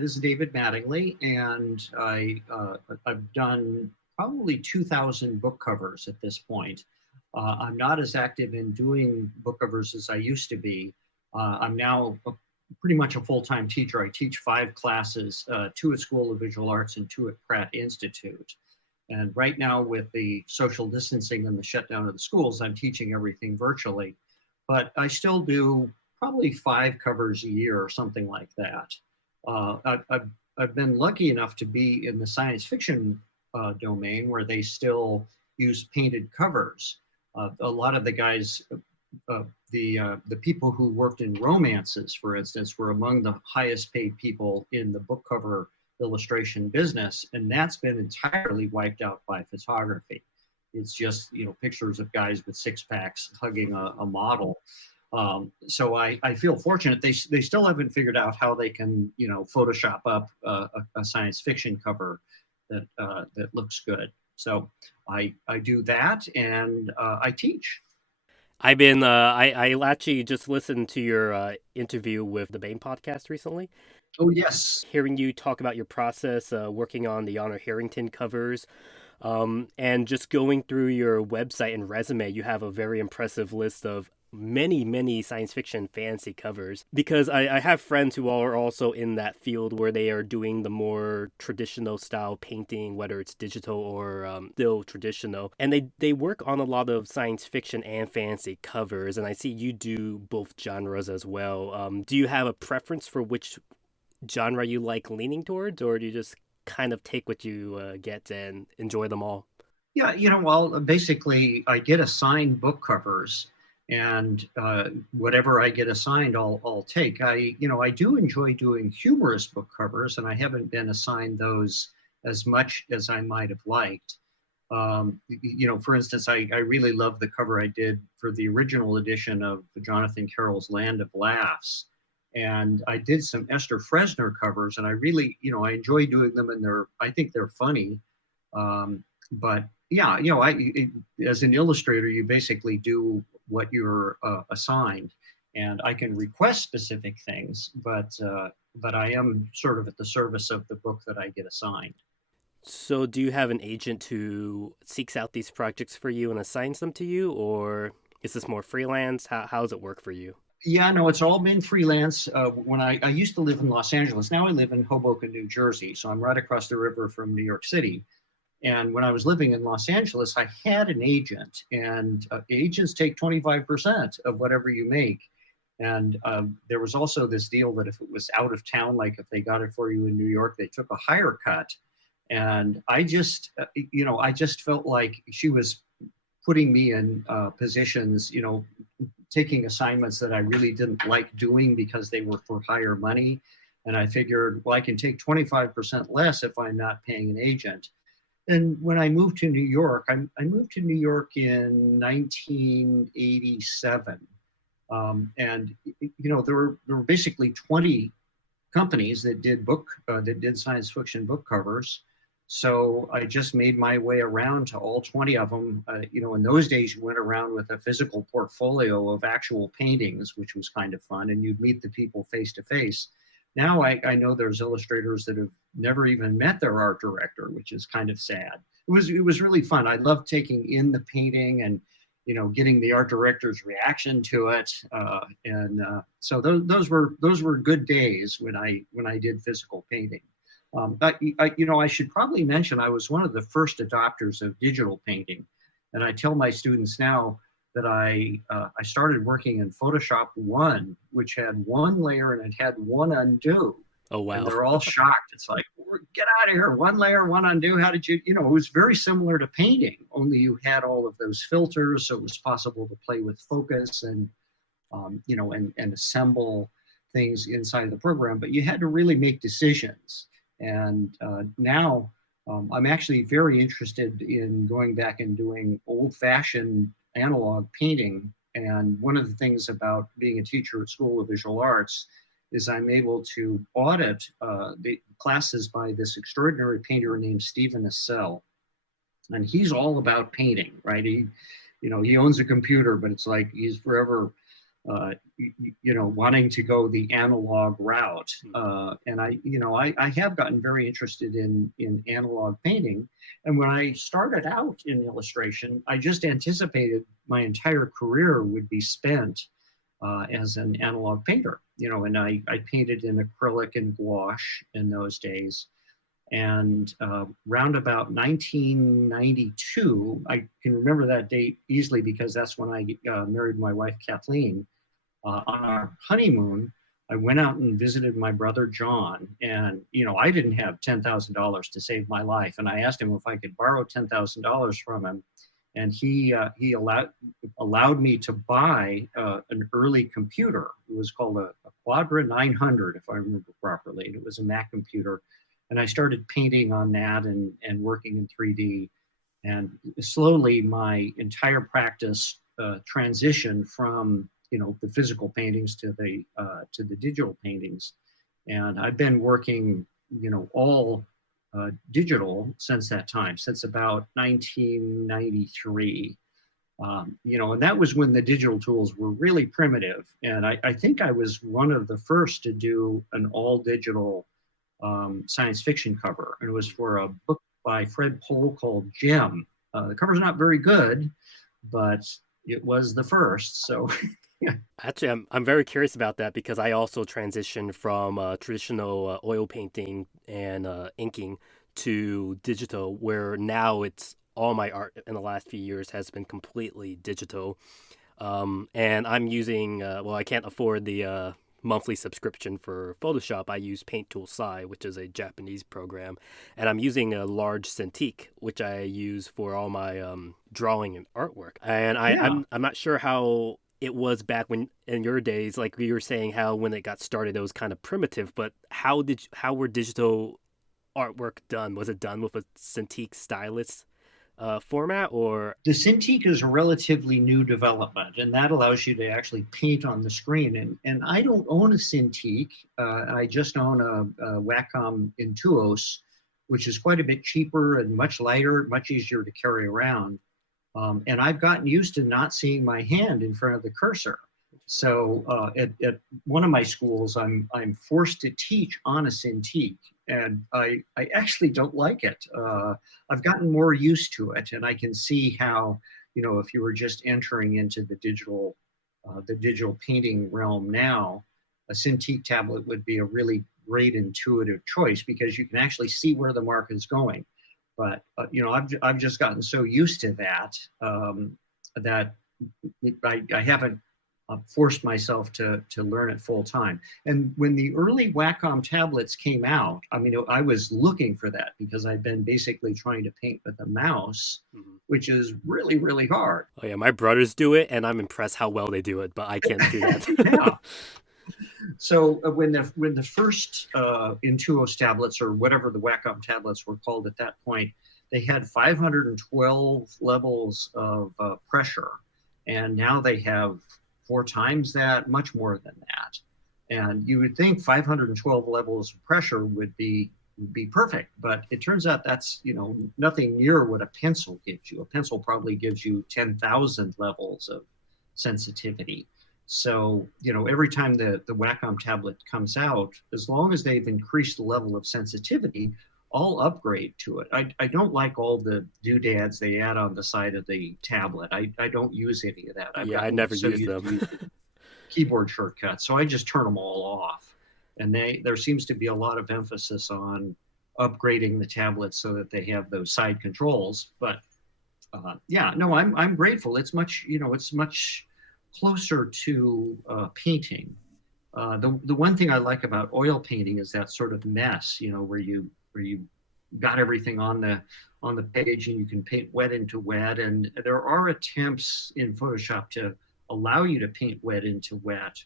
this is David Mattingly, and I've done probably 2,000 book covers at this point. I'm not as active in doing book covers as I used to be. I'm now pretty much a full-time teacher. I teach 5 classes, 2 at School of Visual Arts and 2 at Pratt Institute. And right now, with the social distancing and the shutdown of the schools, I'm teaching everything virtually. But I still do probably 5 covers a year or something like that. I've been lucky enough to be in the science fiction domain where they still use painted covers. A lot of the guys, the people who worked in romances, for instance, were among the highest paid people in the book cover illustration business, and that's been entirely wiped out by photography. It's just, pictures of guys with 6-packs hugging a model. So I feel fortunate. They still haven't figured out how they can, Photoshop up a science fiction cover that looks good. So I do that, and I teach. I've been I actually just listened to your interview with the Bain podcast recently. Oh, yes. Hearing you talk about your process working on the Honor Harrington covers, and just going through your website and resume, you have a very impressive list of many science fiction fantasy covers, because I have friends who are also in that field where they are doing the more traditional style painting, whether it's digital or still traditional, and they work on a lot of science fiction and fantasy covers, and I see you do both genres as well. Do you have a preference for which genre you like leaning towards, or do you just kind of take what you get and enjoy them all? Yeah, well, basically, I get assigned book covers, and whatever I get assigned, I'll take. I do enjoy doing humorous book covers, and I haven't been assigned those as much as I might have liked. For instance, I really love the cover I did for the original edition of Jonathan Carroll's Land of Laughs. And I did some Esther Fresner covers, and I really, I enjoy doing them, and I think they're funny. But yeah, as an illustrator, you basically do what you're assigned, and I can request specific things, but I am sort of at the service of the book that I get assigned. So do you have an agent who seeks out these projects for you and assigns them to you, or is this more freelance? How does it work for you? Yeah, no, it's all been freelance. When I used to live in Los Angeles, now I live in Hoboken, New Jersey, so I'm right across the river from New York City. And when I was living in Los Angeles, I had an agent, and agents take 25% of whatever you make. And there was also this deal that if it was out of town, like if they got it for you in New York, they took a higher cut. And I just felt like she was putting me in positions, taking assignments that I really didn't like doing because they were for higher money. And I figured, well, I can take 25% less if I'm not paying an agent. And when I moved to New York, I moved to New York in 1987. And, there were basically 20 companies that did science fiction book covers. So I just made my way around to all 20 of them. In those days, you went around with a physical portfolio of actual paintings, which was kind of fun, and you'd meet the people face to face. Now I know there's illustrators that have never even met their art director, which is kind of sad. It was really fun. I loved taking in the painting and getting the art director's reaction to it. So those were good days when I did physical painting. But I should probably mention I was one of the first adopters of digital painting, and I tell my students now that I started working in Photoshop 1, which had one layer and it had one undo. Oh, wow. And they're all shocked. It's like, get out of here, one layer, one undo. How did you, it was very similar to painting, only you had all of those filters, so it was possible to play with focus and, and assemble things inside of the program, but you had to really make decisions. And now I'm actually very interested in going back and doing old-fashioned analog painting. And one of the things about being a teacher at School of Visual Arts is I'm able to audit the classes by this extraordinary painter named Stephen Assell. And he's all about painting, right? He owns a computer, but it's like he's forever wanting to go the analog route. Mhm. And I have gotten very interested in analog painting. And when I started out in illustration, I just anticipated my entire career would be spent as an analog painter. And I painted in acrylic and gouache in those days. And round about 1992, I can remember that date easily because that's when I married my wife, Kathleen. On our honeymoon, I went out and visited my brother John, and I didn't have $10,000 to save my life, and I asked him if I could borrow $10,000 from him, and he allowed me to buy an early computer. It was called a Quadra 900, if I remember properly, and it was a Mac computer, and I started painting on that and working in 3D, and slowly my entire practice transitioned from the physical paintings to the digital paintings, and I've been working all digital since that time, since about 1993. And that was when the digital tools were really primitive, and I think I was one of the first to do an all digital science fiction cover, and it was for a book by Fred Pohl called Gem. The cover's not very good, but it was the first. So Actually, I'm very curious about that because I also transitioned from traditional oil painting and inking to digital, where now it's all my art in the last few years has been completely digital. And I'm using, well, I can't afford the monthly subscription for Photoshop. I use Paint Tool Sai, which is a Japanese program, and I'm using a large Cintiq, which I use for all my drawing and artwork. And yeah. I'm not sure how it was back when in your days, like you were saying, how when it got started, it was kind of primitive. But how were digital artwork done? Was it done with a Cintiq stylus format, or? The Cintiq is a relatively new development, and that allows you to actually paint on the screen. And I don't own a Cintiq. I just own a Wacom Intuos, which is quite a bit cheaper and much lighter, much easier to carry around. And I've gotten used to not seeing my hand in front of the cursor. So at one of my schools, I'm forced to teach on a Cintiq, and I actually don't like it. I've gotten more used to it, and I can see how, if you were just entering into the digital painting realm now, a Cintiq tablet would be a really great intuitive choice because you can actually see where the mark is going. But I've just gotten so used to that that I haven't forced myself to learn it full time. And when the early Wacom tablets came out, I mean, I was looking for that because I've been basically trying to paint with a mouse, Mhm. which is really, really hard. Oh yeah, my brothers do it, and I'm impressed how well they do it, but I can't do Yeah. that. So when the first Intuos tablets, or whatever the Wacom tablets were called at that point, they had 512 levels of pressure, and now they have 4 times that, much more than that. And you would think 512 levels of pressure would be perfect, but it turns out that's nothing near what a pencil gives you. A pencil probably gives you 10,000 levels of sensitivity. So, every time the Wacom tablet comes out, as long as they've increased the level of sensitivity, I'll upgrade to it. I don't like all the doodads they add on the side of the tablet. I don't use any of that. I've Yeah, I gotten never so use used them. to using keyboard shortcuts, so I just turn them all off. And there seems to be a lot of emphasis on upgrading the tablets so that they have those side controls. But yeah, no, I'm grateful. It's much closer to painting. The one thing I like about oil painting is that sort of mess, where you got everything on the page and you can paint wet into wet. And there are attempts in Photoshop to allow you to paint wet into wet.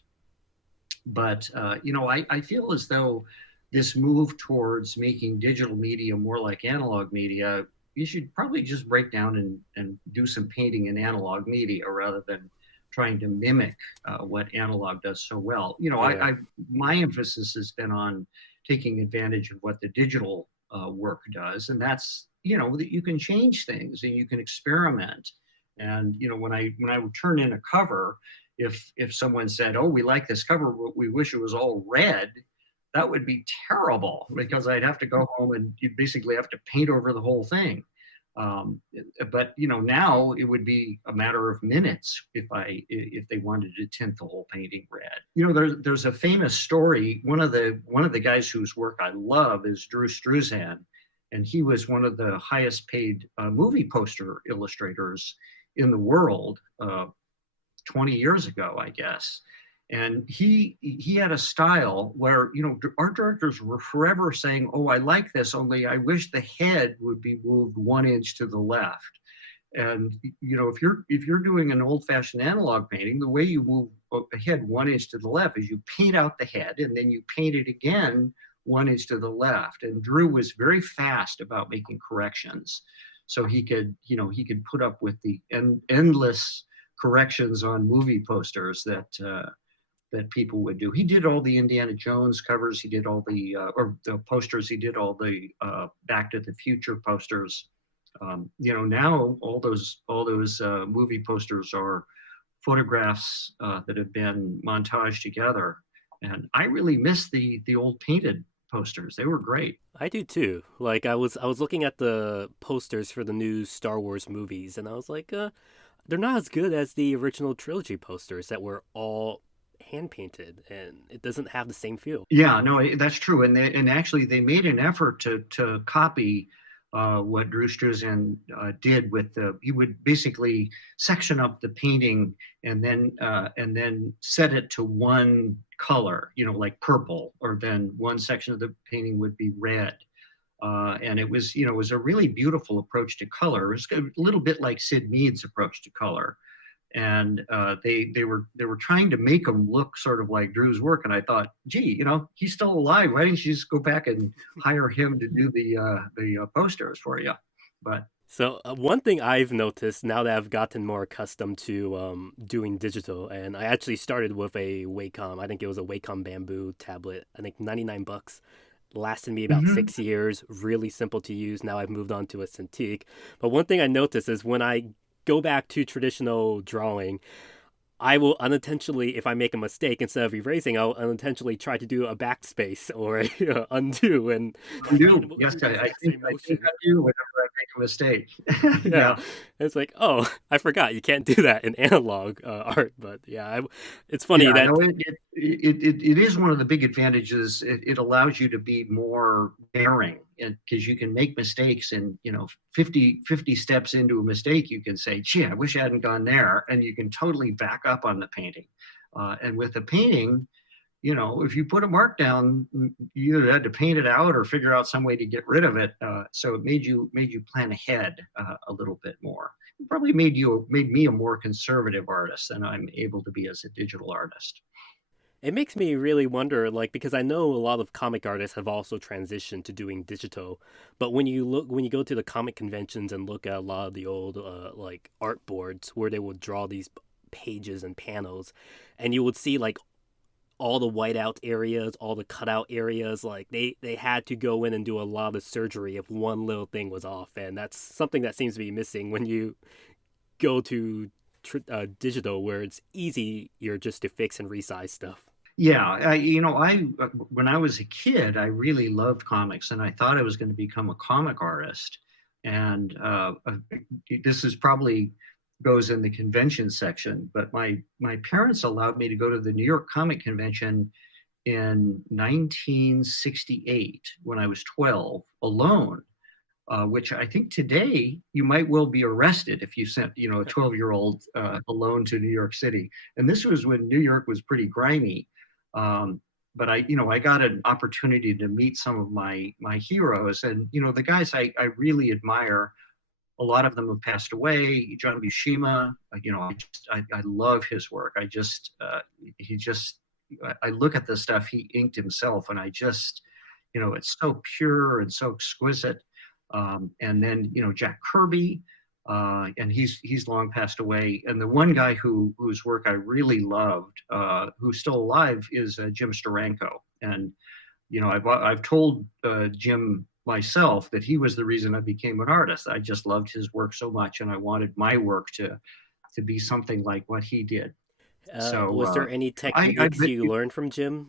But I feel as though this move towards making digital media more like analog media, you should probably just break down and do some painting in analog media rather than trying to mimic what analog does so well. Yeah. My emphasis has been on taking advantage of what the digital work does, and that's that you can change things and you can experiment. And when I would turn in a cover, if someone said, "Oh, we like this cover, but we wish it was all red," that would be terrible because I'd have to go home and you basically have to paint over the whole thing. But now it would be a matter of minutes if they wanted to tint the whole painting red. There's a famous story. One of the guys whose work I love is Drew Struzan, and he was one of the highest paid movie poster illustrators in the world 20 years ago, I guess. And he had a style where art directors were forever saying, "Oh, I like this, only I wish the head would be moved 1 inch to the left." And if you're doing an old-fashioned analog painting, the way you move a head 1 inch to the left is you paint out the head and then you paint it again 1 inch to the left. And Drew was very fast about making corrections, so he could put up with the endless corrections on movie posters that people would do. He did all the Indiana Jones covers. He did all or the posters. He did all the Back to the Future posters. Now all those movie posters are photographs that have been montaged together, and I really miss the old painted posters. They were great. I do too. Like I was looking at the posters for the new Star Wars movies, and I was like, they're not as good as the original trilogy posters that were all hand painted, and it doesn't have the same feel. Yeah, no, that's true. And actually, they made an effort to copy what Drew Struzan did with he would basically section up the painting and then set it to one color, like purple, or then one section of the painting would be red. And it was a really beautiful approach to color. It was a little bit like Sid Mead's approach to color. And they were trying to make him look sort of like Drew's work, and I thought, gee, he's still alive. Why didn't you just go back and hire him to do the posters for you? But So one thing I've noticed now that I've gotten more accustomed to doing digital, and I actually started with a Wacom. I think it was a Wacom Bamboo tablet. I think $99. Lasted me about mhm. 6 years. Really simple to use. Now I've moved on to a Cintiq. But one thing I noticed is when I go back to traditional drawing, I will unintentionally, if I make a mistake, instead of erasing, I'll unintentionally try to do a backspace or a undo, and I it do. will Yes, do the I exact think same I think motion. I do whenever I make a mistake. Yeah, Yeah. it's like, oh, I forgot you can't do that in analog art. But yeah, it's funny Yeah, that no, it is one of the big advantages. It allows you to be more daring, because you can make mistakes, and 50 steps into a mistake, you can say, "Gee, I wish I hadn't gone there," and you can totally back up on the painting. And with the painting, if you put a mark down, you either had to paint it out or figure out some way to get rid of it. So it made you plan ahead a little bit more. It probably made me a more conservative artist than I'm able to be as a digital artist. it makes me really wonder, like, because I know a lot of comic artists have also transitioned to doing digital, but when you go to the comic conventions and look at a lot of the old like art boards where they would draw these pages and panels, and you would see like all the whiteout areas, all the cutout areas, like they had to go in and do a lot of surgery if one little thing was off, and that's something that seems to be missing when you go to digital, where it's easier just to fix and resize stuff. Yeah, when I was a kid, I really loved comics, and I thought I was going to become a comic artist. And this is probably goes in the convention section, but my parents allowed me to go to the New York Comic Convention in 1968 when I was 12 alone. Which I think today you might well be arrested if you sent, a 12-year-old alone to New York City. And this was when New York was pretty grimy. But I got an opportunity to meet some of my heroes, and the guys I really admire. A lot of them have passed away. John Buscema, I love his work. He just I look at the stuff he inked himself, and I just it's so pure and so exquisite. And then Jack Kirby, and he's long passed away. And the one guy whose work I really loved, who's still alive, is Jim Steranko. And I've told Jim myself that he was the reason I became an artist. I just loved his work so much, and I wanted my work to be something like what he did. So Was there any I techniques but you learned from Jim,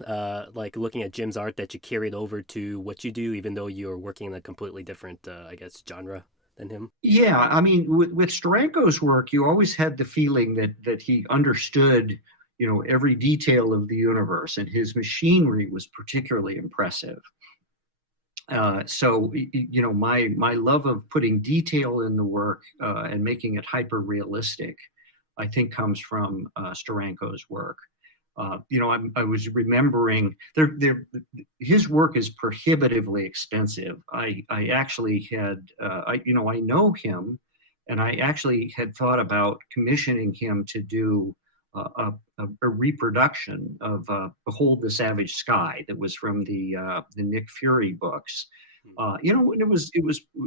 like looking at Jim's art that you carried over to what you do, even though you're working in a completely different, I guess, genre than him? yeah, I mean, with Steranko's work, you always had the feeling that he understood, every detail of the universe, and his machinery was particularly impressive. So my love of putting detail in the work and making it hyper realistic, I think, comes from Steranko's work. I was remembering his work is prohibitively expensive. I actually had, I know him, and I actually had thought about commissioning him to do a reproduction of "Behold the Savage Sky" that was from the Nick Fury books. And it was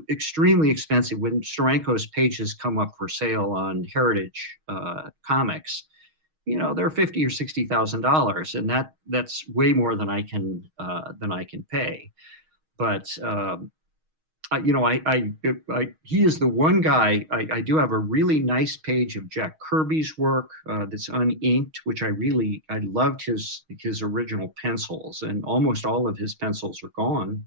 extremely expensive when Steranko's pages come up for sale on Heritage Comics. They're $50,000 or $60,000, and that's way more than I can pay. But he is the one guy. I do have a really nice page of Jack Kirby's work that's uninked, which I loved his original pencils, and almost all of his pencils are gone.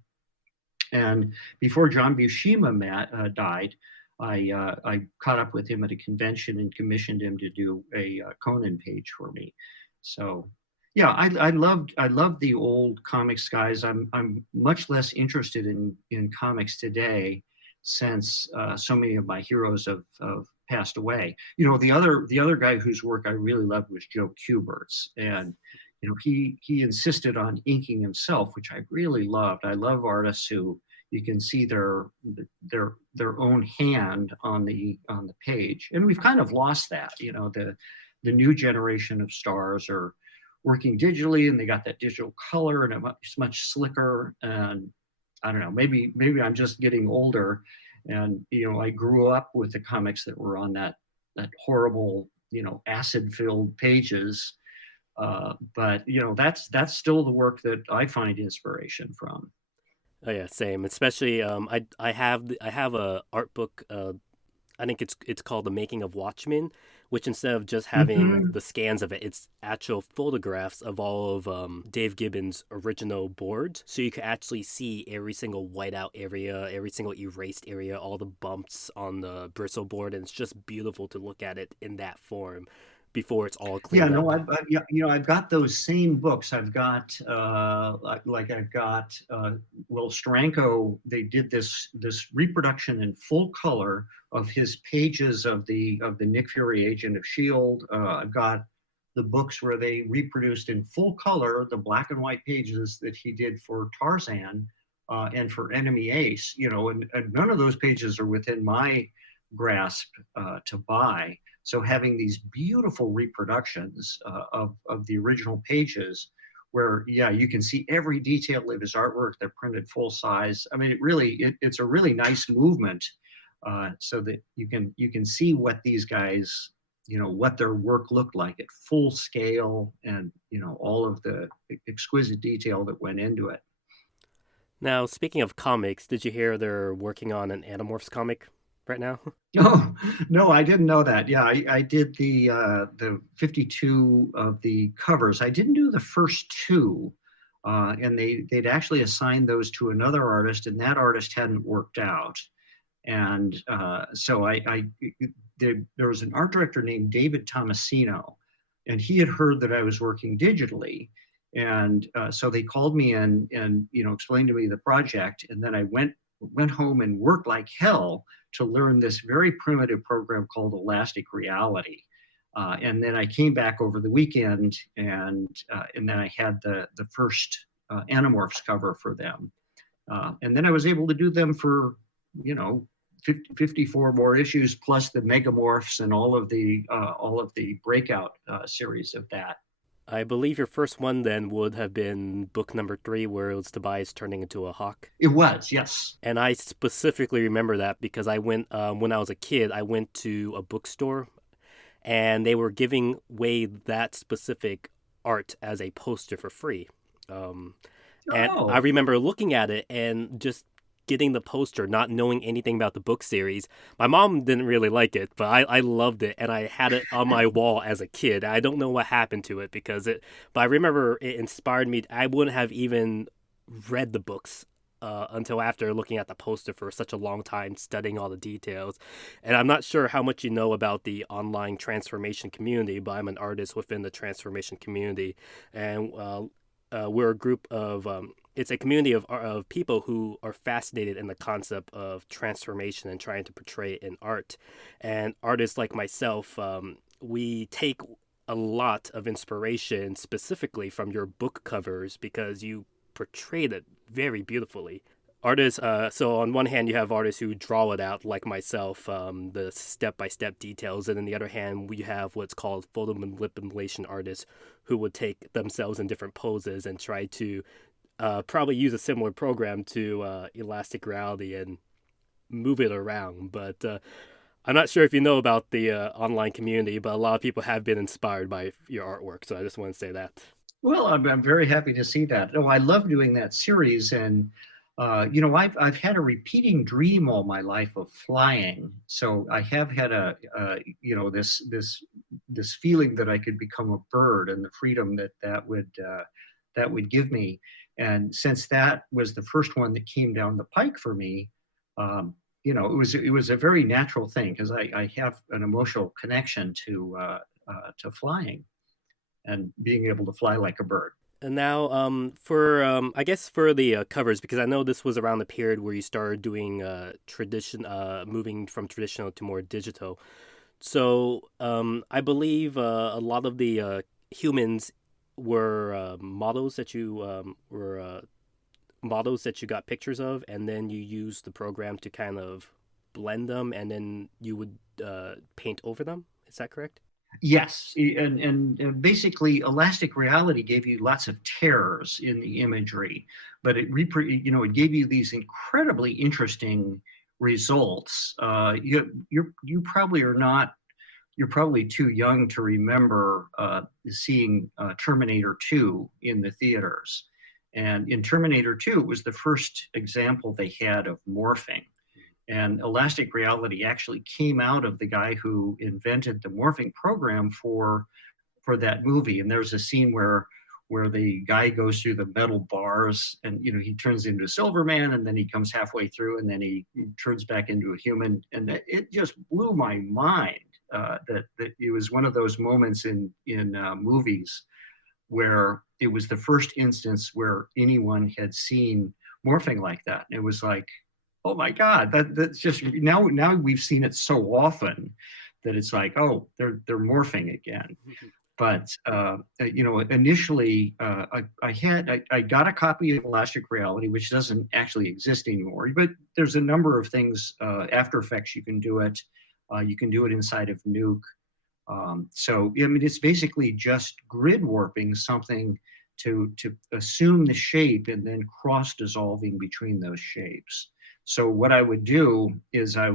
And before John Buscema died, I caught up with him at a convention and commissioned him to do a Conan page for me. So yeah, I loved the old comics guys. I'm much less interested in comics today, since so many of my heroes have passed away. The other guy whose work I really loved was Joe Kubert's, and he insisted on inking himself, which I really loved. I love artists who you can see their own hand on the page, and we've kind of lost that. The new generation of stars are working digitally, and they got that digital color, and it's much slicker. And I don't know, maybe I'm just getting older, and I grew up with the comics that were on that horrible acid filled pages. But that's still the work that I find inspiration from. Oh yeah, same. Especially, I have a art book. I think it's called The Making of Watchmen, which instead of just having Mm-hmm. the scans of it, it's actual photographs of all of Dave Gibbons' original boards. So you can actually see every single whiteout area, every single erased area, all the bumps on the bristle board, and it's just beautiful to look at it in that form before it's all Yeah, cleaned no, up. yeah, I've got those same books. I've got I've got well, Steranko. They did this reproduction in full color of his pages of the Nick Fury Agent of Shield. I've got the books where they reproduced in full color the black and white pages that he did for Tarzan and for Enemy Ace. And none of those pages are within my grasp to buy. So having these beautiful reproductions of the original pages, where yeah, you can see every detail of his artwork. They're printed full size. I mean, it's a really nice movement, so that you can see what these guys, what their work looked like at full scale, and all of the exquisite detail that went into it. Now, speaking of comics, did you hear they're working on an Animorphs comic right now? Oh, no, I didn't know that. Yeah, I did the 52 of the covers. I didn't do the first two, and they'd actually assigned those to another artist, and that artist hadn't worked out. And so there was an art director named David Tomasino, and he had heard that I was working digitally, and so they called me in and explained to me the project, and then I went home and worked like hell to learn this very primitive program called Elastic Reality. And then I came back over the weekend, and then I had the first Animorphs cover for them. And then I was able to do them for, you know, 54 more issues, plus the Megamorphs and all of the breakout series of that. I believe your first one then would have been book number 3, where it was Tobias turning into a hawk. It was, yes. And I specifically remember that because I went, when I was a kid, I went to a bookstore and they were giving away that specific art as a poster for free. Um, and I Oh, remember looking at it and just getting the poster, not knowing anything about the book series. My mom didn't really like it, but I loved it, and I had it on my wall as a kid. I don't know what happened to it but I remember it inspired me. I wouldn't have even read the books until after looking at the poster for such a long time, studying all the details. And I'm not sure how much you know about the online transformation community, but I'm an artist within the transformation community, and we're a group of it's a community of people who are fascinated in the concept of transformation and trying to portray it in art. And artists like myself, we take a lot of inspiration specifically from your book covers because you portrayed it very beautifully. Artists, so on one hand, you have artists who draw it out, like myself, the step-by-step details, and on the other hand, we have what's called photo manipulation artists who would take themselves in different poses and try to probably use a similar program to elastic reality and move it around. But I'm not sure if you know about the online community, but a lot of people have been inspired by your artwork, so I just want to say that. Well, I'm very happy to see that. Oh, I love doing that series, and I've had a repeating dream all my life of flying. So I have had this feeling that I could become a bird, and the freedom that would give me. And since that was the first one that came down the pike for me, it was a very natural thing because I have an emotional connection to flying and being able to fly like a bird. And now, for I guess for the covers, because I know this was around the period where you started doing moving from traditional to more digital. So, I believe a lot of the humans were models that you got pictures of, and then you used the program to kind of blend them, and then you would paint over them. Is that correct? Yes, and basically, elastic reality gave you lots of tears in the imagery, but it gave you these incredibly interesting results. You probably are not. You're probably too young to remember seeing Terminator 2 in the theaters. And in Terminator 2, it was the first example they had of morphing. And elastic reality actually came out of the guy who invented the morphing program for that movie. And there's a scene where the guy goes through the metal bars, and he turns into a Silverman, and then he comes halfway through, and then he turns back into a human. And it just blew my mind that it was one of those moments in movies where it was the first instance where anyone had seen morphing like that. And it was like, oh my God, that's just now we've seen it so often that it's like, oh, they're morphing again. But initially, I got a copy of Elastic Reality, which doesn't actually exist anymore. But there's a number of things. After Effects, you can do it. You can do it inside of Nuke. So I mean, it's basically just grid warping something to assume the shape and then cross dissolving between those shapes. So what I would do is I'd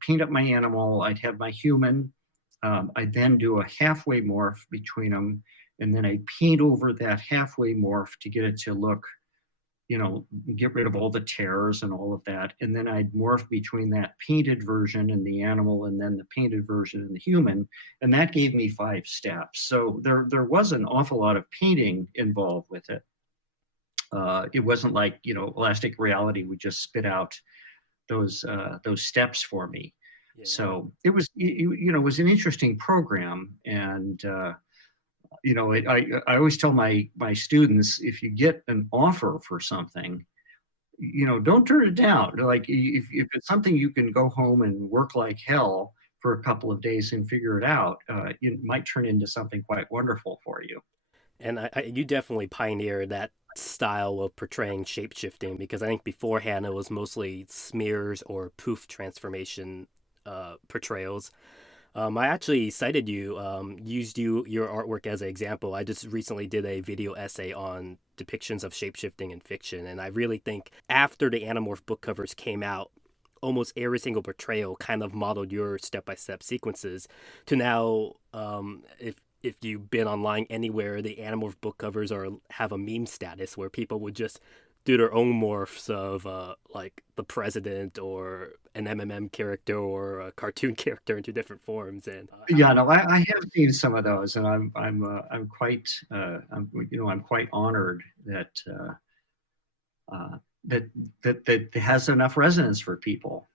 paint up my animal. I'd have my human. I'd then do a halfway morph between them, and then I'd paint over that halfway morph to get it to look, get rid of all the tears and all of that. And then I'd morph between that painted version and the animal, and then the painted version and the human. And that gave me 5 steps. So there was an awful lot of painting involved with it. It wasn't like, Elastic Reality would just spit out those steps for me. Yeah. So it was, it was an interesting program. And, I always tell my students, if you get an offer for something, don't turn it down. Like if it's something you can go home and work like hell for a couple of days and figure it out, it might turn into something quite wonderful for you. And you definitely pioneered that style of portraying shapeshifting because I think beforehand it was mostly smears or poof transformation portrayals. I actually cited you, used your artwork as an example. I just recently did a video essay on depictions of shapeshifting in fiction, and I really think after the Animorph book covers came out, almost every single portrayal kind of modeled your step-by-step sequences to now, if you've been online anywhere, the Animorph book covers have a meme status where people would just do their own morphs of like the president or an MMM character or a cartoon character into different forms. And Yeah, no, I have seen some of those, and I'm quite I'm quite honored that uh, that that has enough resonance for people.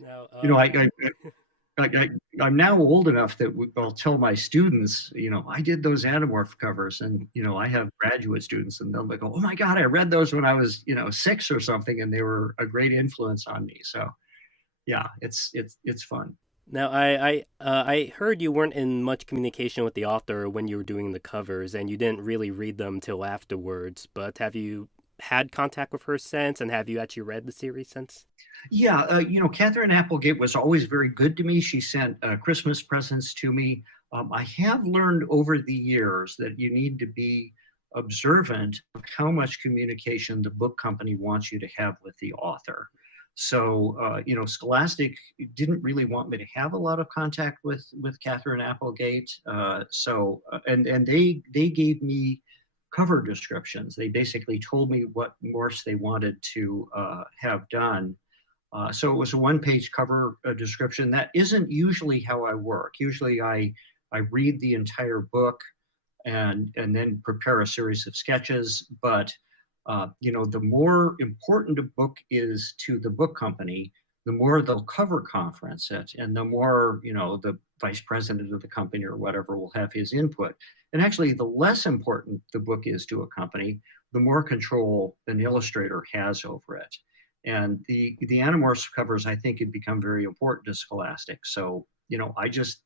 now, You know, I'm now old enough that I'll tell my students, I did those Animorph covers, and I have graduate students, and they'll go, "Oh my God, I read those when I was 6 or something, and they were a great influence on me." So yeah, it's fun. now I heard you weren't in much communication with the author when you were doing the covers, and you didn't really read them till afterwards. But have you had contact with her since, and have you actually read the series since? Yeah, Catherine Applegate was always very good to me. She sent Christmas presents to me. I have learned over the years that you need to be observant of how much communication the book company wants you to have with the author. So, Scholastic didn't really want me to have a lot of contact with Catherine Applegate. And they gave me cover descriptions. They basically told me what morphs they wanted to have done, so it was a one-page cover description. That isn't usually how I work. Usually I read the entire book and then prepare a series of sketches. But the more important a book is to the book company, the more they'll cover conference it, and the more the vice president of the company or whatever will have his input. And actually, the less important the book is to a company, the more control an illustrator has over it. And the Animorphs covers, I think, had become very important to Scholastic. So I just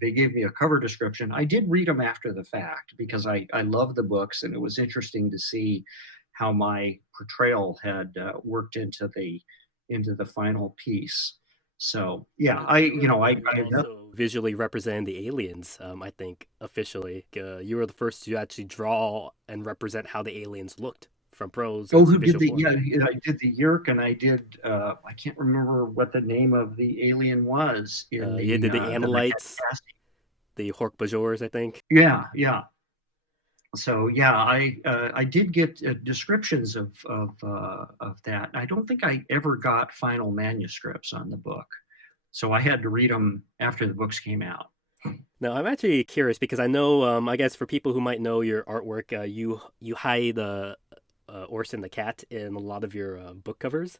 they gave me a cover description. I did read them after the fact because I love the books, and it was interesting to see how my portrayal had worked into the final piece. So yeah, If I remember, I you also visually represented the aliens. I think officially, you were the first to actually draw and represent how the aliens looked from prose oh, to who did visual the form. yeah, yeah, I did the Yerk, and I did I can't remember what the name of the alien was in You the did the that I had Analytes, cast. the Hork-Bajors, I think. Yeah, yeah. So yeah, I did get descriptions of that. I don't think I ever got final manuscripts on the book, so I had to read them after the books came out. Now, I'm actually curious because I know, I guess for people who might know your artwork, you hide Orson the cat in a lot of your book covers.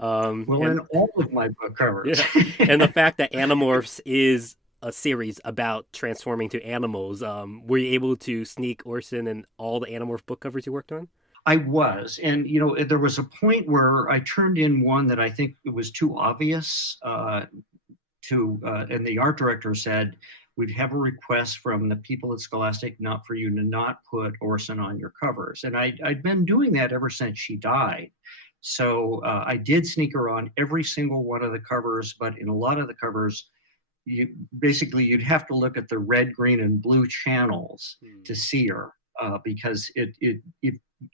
Well, And in all of my book covers. yeah, and the fact that Animorphs is a series about transforming to animals, were you able to sneak Orson in all the Animorph book covers you worked on? I was, and there was a point where I turned in one that I think it was too obvious and the art director said, "We'd have a request from the people at Scholastic not for you to not put Orson on your covers." And I'd been doing that ever since she died. So I did sneak her on every single one of the covers, but in a lot of the covers, you'd have to look at the red, green, and blue channels Hmm. to see her, because it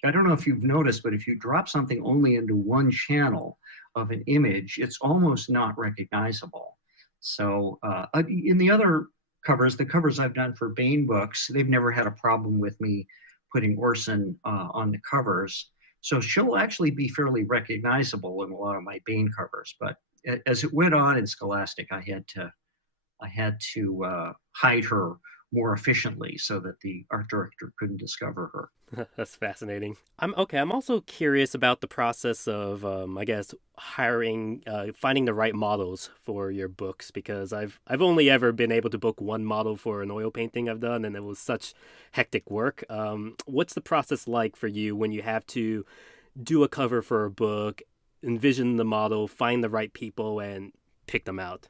I don't know if you've noticed, but if you drop something only into one channel of an image, it's almost not recognizable. So in the other covers, the covers I've done for Bane books, they've never had a problem with me putting Orson on the covers. So she'll actually be fairly recognizable in a lot of my Bane covers. But as it went on in Scholastic, I had to hide her more efficiently so that the art director couldn't discover her. That's fascinating. I'm okay. I'm also curious about the process of, I guess, hiring, finding the right models for your books because I've only ever been able to book one model for an oil painting I've done, and it was such hectic work. What's the process like for you when you have to do a cover for a book, envision the model, find the right people, and pick them out?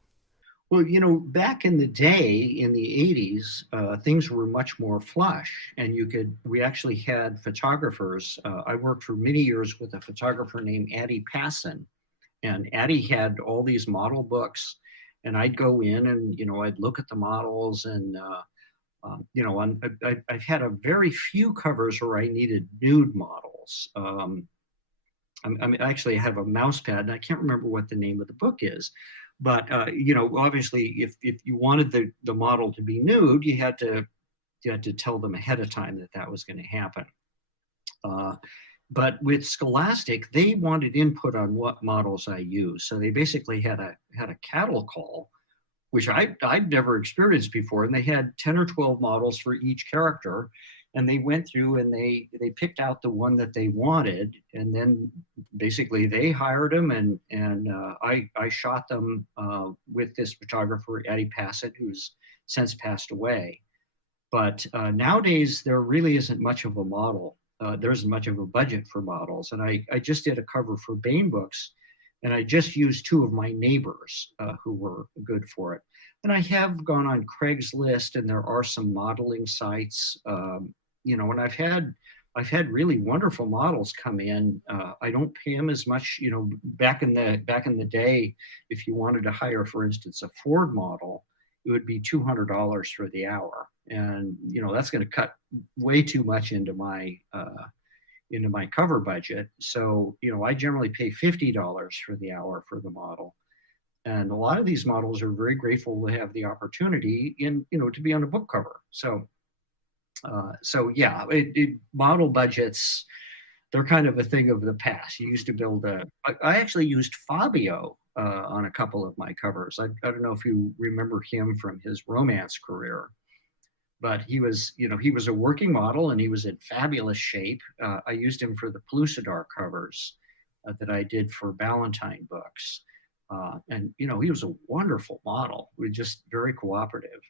Well, back in the day, in the 80s, things were much more flush, and we actually had photographers. I worked for many years with a photographer named Addie Passon, and Addie had all these model books, and I'd go in and, I'd look at the models, and, I've had a very few covers where I needed nude models. Actually, I have a mouse pad, and I can't remember what the name of the book is. But obviously, if you wanted the model to be nude, you had to tell them ahead of time that was going to happen. But with Scholastic, they wanted input on what models I use. So they basically had a cattle call, which I'd never experienced before. And they had 10 or 12 models for each character. And they went through and they picked out the one that they wanted. And then basically they hired them, and I shot them with this photographer, Eddie Passett, who's since passed away. But nowadays, there really isn't much of a model. There isn't much of a budget for models. And I just did a cover for Baen Books, and I just used two of my neighbors who were good for it. And I have gone on Craigslist, and there are some modeling sites, and I've had really wonderful models come in. I don't pay them as much, back in the day, if you wanted to hire, for instance, a Ford model, it would be $200 for the hour. And, that's going to cut way too much into my cover budget. So, I generally pay $50 for the hour for the model. And a lot of these models are very grateful to have the opportunity to be on a book cover. So yeah, model budgets, they're kind of a thing of the past. You used to I actually used Fabio on a couple of my covers. I don't know if you remember him from his romance career, but he was a working model, and he was in fabulous shape. I used him for the Pellucidar covers that I did for Ballantine books. And he was a wonderful model. We just very cooperative.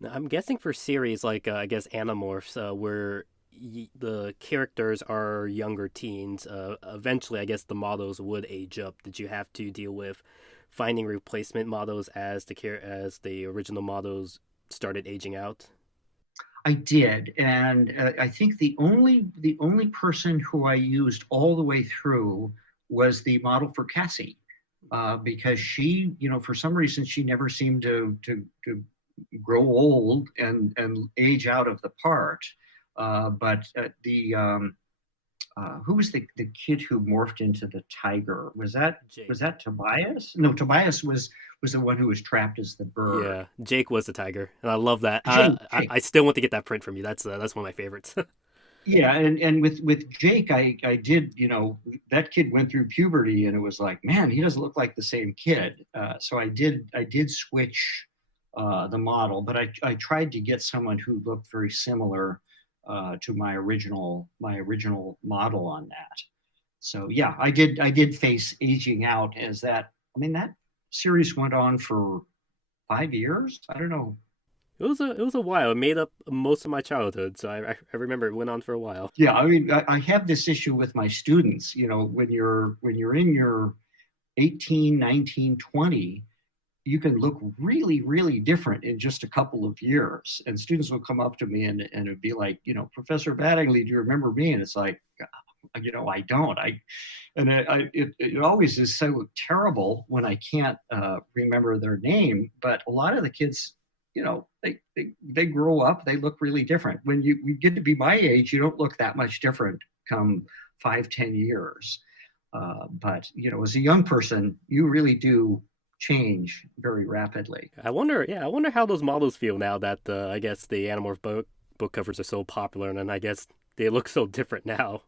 Now, I'm guessing for series like I guess Animorphs, where the characters are younger teens, eventually I guess the models would age up. Did you have to deal with finding replacement models as the original models started aging out? I did, and I think the only person who I used all the way through was the model for Cassie, because she, for some reason, she never seemed to grow old and age out of the part. But who was the kid who morphed into the tiger? Was Jake. that Tobias? No, Tobias was the one who was trapped as the bird. Yeah, Jake was the tiger, and I love that. Jake. I still want to get that print from you. That's one of my favorites. Yeah, and with Jake, I did, that kid went through puberty, and it was like, man, he doesn't look like the same kid. So I did switch the model, but I tried to get someone who looked very similar to my original model on that. So yeah, I did face aging out as that. I mean, that series went on for 5 years. I don't know. It was a while. It made up most of my childhood, so I remember it went on for a while. Yeah, I mean, I have this issue with my students. When you're in your 18, 19, 20, you can look really, really different in just a couple of years. And students will come up to me and it'd be like, Professor Mattingly, do you remember me? And it's like, I don't. It always is so terrible when I can't remember their name. But a lot of the kids, they grow up, they look really different. When you get to be my age, you don't look that much different come 5, 10 years. But as a young person, you really do change very rapidly. I wonder how those models feel now that I guess the Animorph book covers are so popular, and then I guess they look so different now.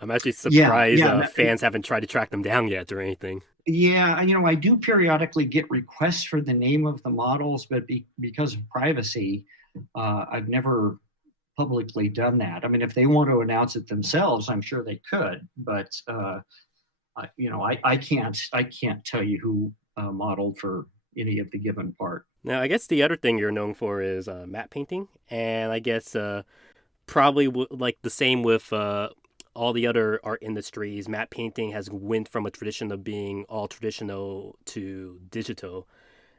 I'm actually surprised fans haven't tried to track them down yet or anything. Yeah, I do periodically get requests for the name of the models, but because of privacy, I've never publicly done that. I mean, if they want to announce it themselves, I'm sure they could, but I can't tell you who modeled for any of the given part. Now, I guess the other thing you're known for is matte painting, and I guess probably like the same with all the other art industries, matte painting has went from a tradition of being all traditional to digital.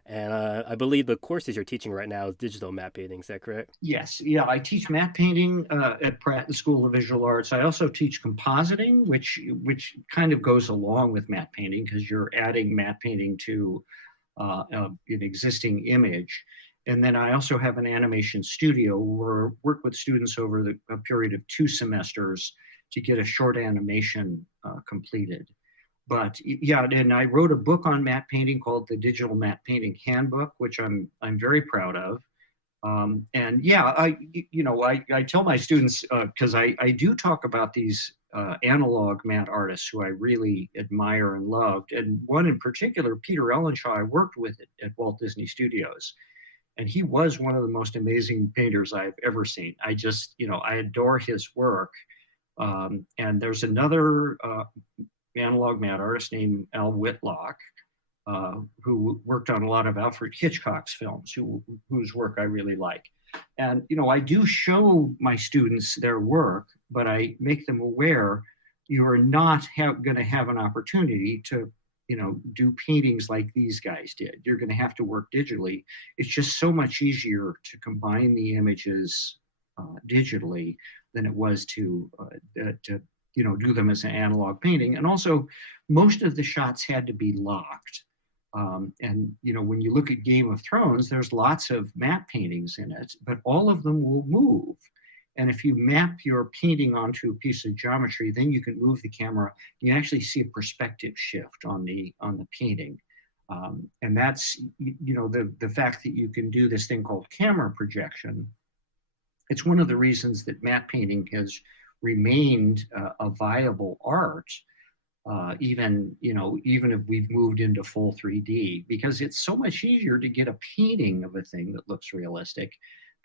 And I believe the courses you're teaching right now is digital matte painting. Is that correct? Yes. Yeah, I teach matte painting at Pratt, the School of Visual Arts. I also teach compositing, which kind of goes along with matte painting because you're adding matte painting to an existing image. And then I also have an animation studio where I work with students over a period of 2 semesters to get a short animation completed. But yeah, and I wrote a book on matte painting called the Digital Matte Painting Handbook, which I'm very proud of. And yeah, I tell my students, because I do talk about these analog matte artists who I really admire and loved. And one in particular, Peter Ellenshaw, I worked with at Walt Disney Studios. And he was one of the most amazing painters I've ever seen. I just, I adore his work. And there's another analog matte artist named Al Whitlock, who worked on a lot of Alfred Hitchcock's films, whose work I really like. And I do show my students their work, but I make them aware you are not going to have an opportunity to do paintings like these guys did. You're going to have to work digitally. It's just so much easier to combine the images digitally than it was to do them as an analog painting. And also, most of the shots had to be locked. And when you look at Game of Thrones, there's lots of matte paintings in it, but all of them will move. And if you map your painting onto a piece of geometry, then you can move the camera. You actually see a perspective shift on the painting. And that's the fact that you can do this thing called camera projection. It's one of the reasons that matte painting has remained a viable art, even if we've moved into full 3D, because it's so much easier to get a painting of a thing that looks realistic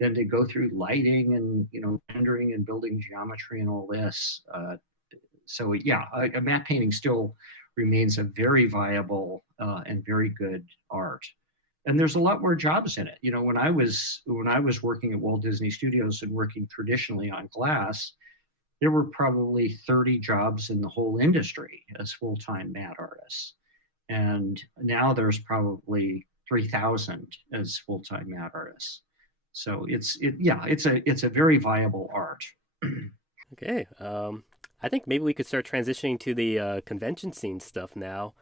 than to go through lighting and rendering and building geometry and all this. So yeah, a matte painting still remains a very viable and very good art. And there's a lot more jobs in it. When I was working at Walt Disney Studios and working traditionally on glass, there were probably 30 jobs in the whole industry as full-time matte artists. And now there's probably 3,000 as full-time matte artists. So it's a very viable art. Okay. I think maybe we could start transitioning to the convention scene stuff now.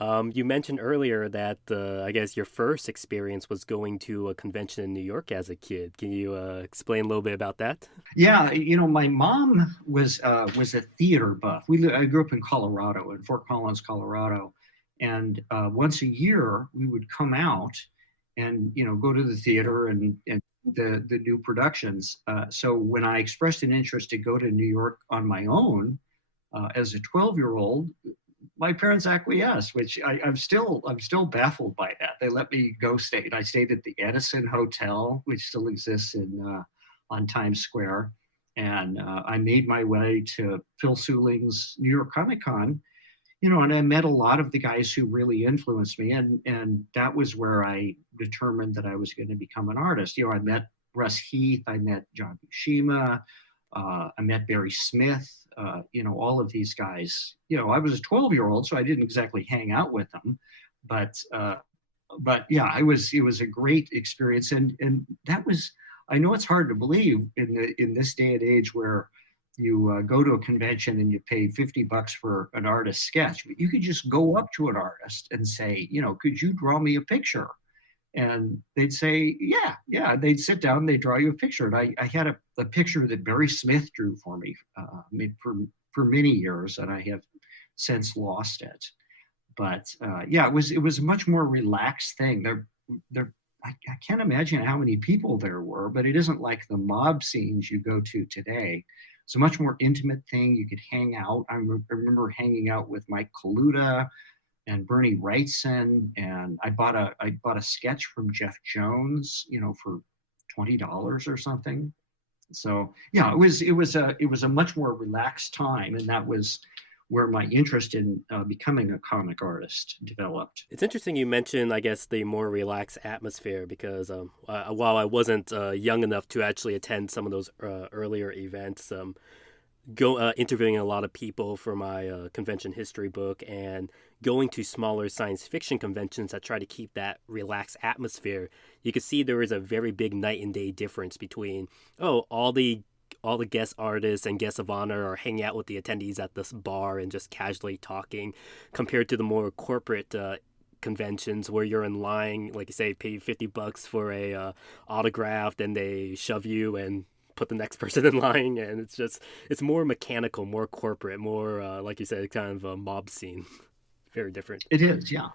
You mentioned earlier that I guess your first experience was going to a convention in New York as a kid. Can you explain a little bit about that? Yeah, my mom was a theater buff. I grew up in Colorado, in Fort Collins, Colorado, and once a year we would come out and go to the theater and the new productions. So when I expressed an interest to go to New York on my own as a 12-year-old, my parents acquiesced, which I'm still baffled by that. They let me go stay. I stayed at the Edison Hotel, which still exists on Times Square, and I made my way to Phil Seuling's New York Comic Con. And I met a lot of the guys who really influenced me, and that was where I determined that I was going to become an artist. I met Russ Heath, I met John Buscema, I met Barry Smith, all of these guys. I was a 12-year-old, so I didn't exactly hang out with them, but yeah, it was a great experience, and that was. I know it's hard to believe in this day and age where you go to a convention and you pay $50 for an artist sketch, but you could just go up to an artist and say, could you draw me a picture? And they'd say, yeah. They'd sit down, they'd draw you a picture. And I had a picture that Barry Smith drew for me for many years, and I have since lost it. But yeah, it was a much more relaxed thing. I can't imagine how many people there were, but it isn't like the mob scenes you go to today. It's a much more intimate thing. You could hang out. I remember hanging out with Mike Kaluta and Bernie Wrightson, and I bought a sketch from Jeff Jones, for $20 or something. So yeah, it was a much more relaxed time, and that was where my interest in becoming a comic artist developed. It's interesting you mentioned, I guess, the more relaxed atmosphere because while I wasn't young enough to actually attend some of those earlier events, interviewing a lot of people for my convention history book and going to smaller science fiction conventions that try to keep that relaxed atmosphere, you could see there is a very big night and day difference between, all the guest artists and guests of honor are hanging out with the attendees at this bar and just casually talking, compared to the more corporate conventions where you're in line, like you say, pay $50 for a autograph, then they shove you and put the next person in line, and it's more mechanical, more corporate, more like you said, kind of a mob scene. Very different. It is, yeah.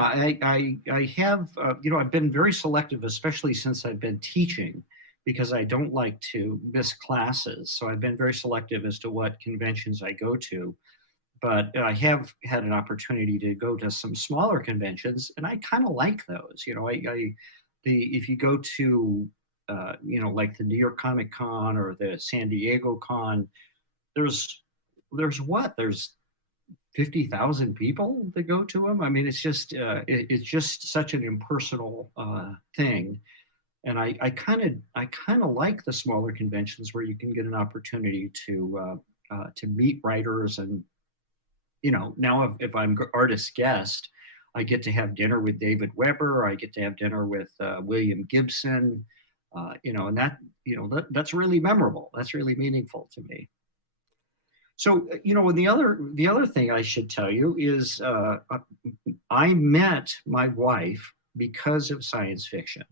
I have I've been very selective, especially since I've been teaching, because I don't like to miss classes. So I've been very selective as to what conventions I go to. But I have had an opportunity to go to some smaller conventions, and I kind of like those. If you go to like the New York Comic Con or the San Diego Con, there's there's 50,000 people that go to them. I mean, it's just such an impersonal thing, and I kind of like the smaller conventions where you can get an opportunity to meet writers. And now if I'm artist guest, I get to have dinner with David Weber. I get to have dinner with William Gibson. And that's really memorable. That's really meaningful to me. So, and the other thing I should tell you is I met my wife because of science fiction.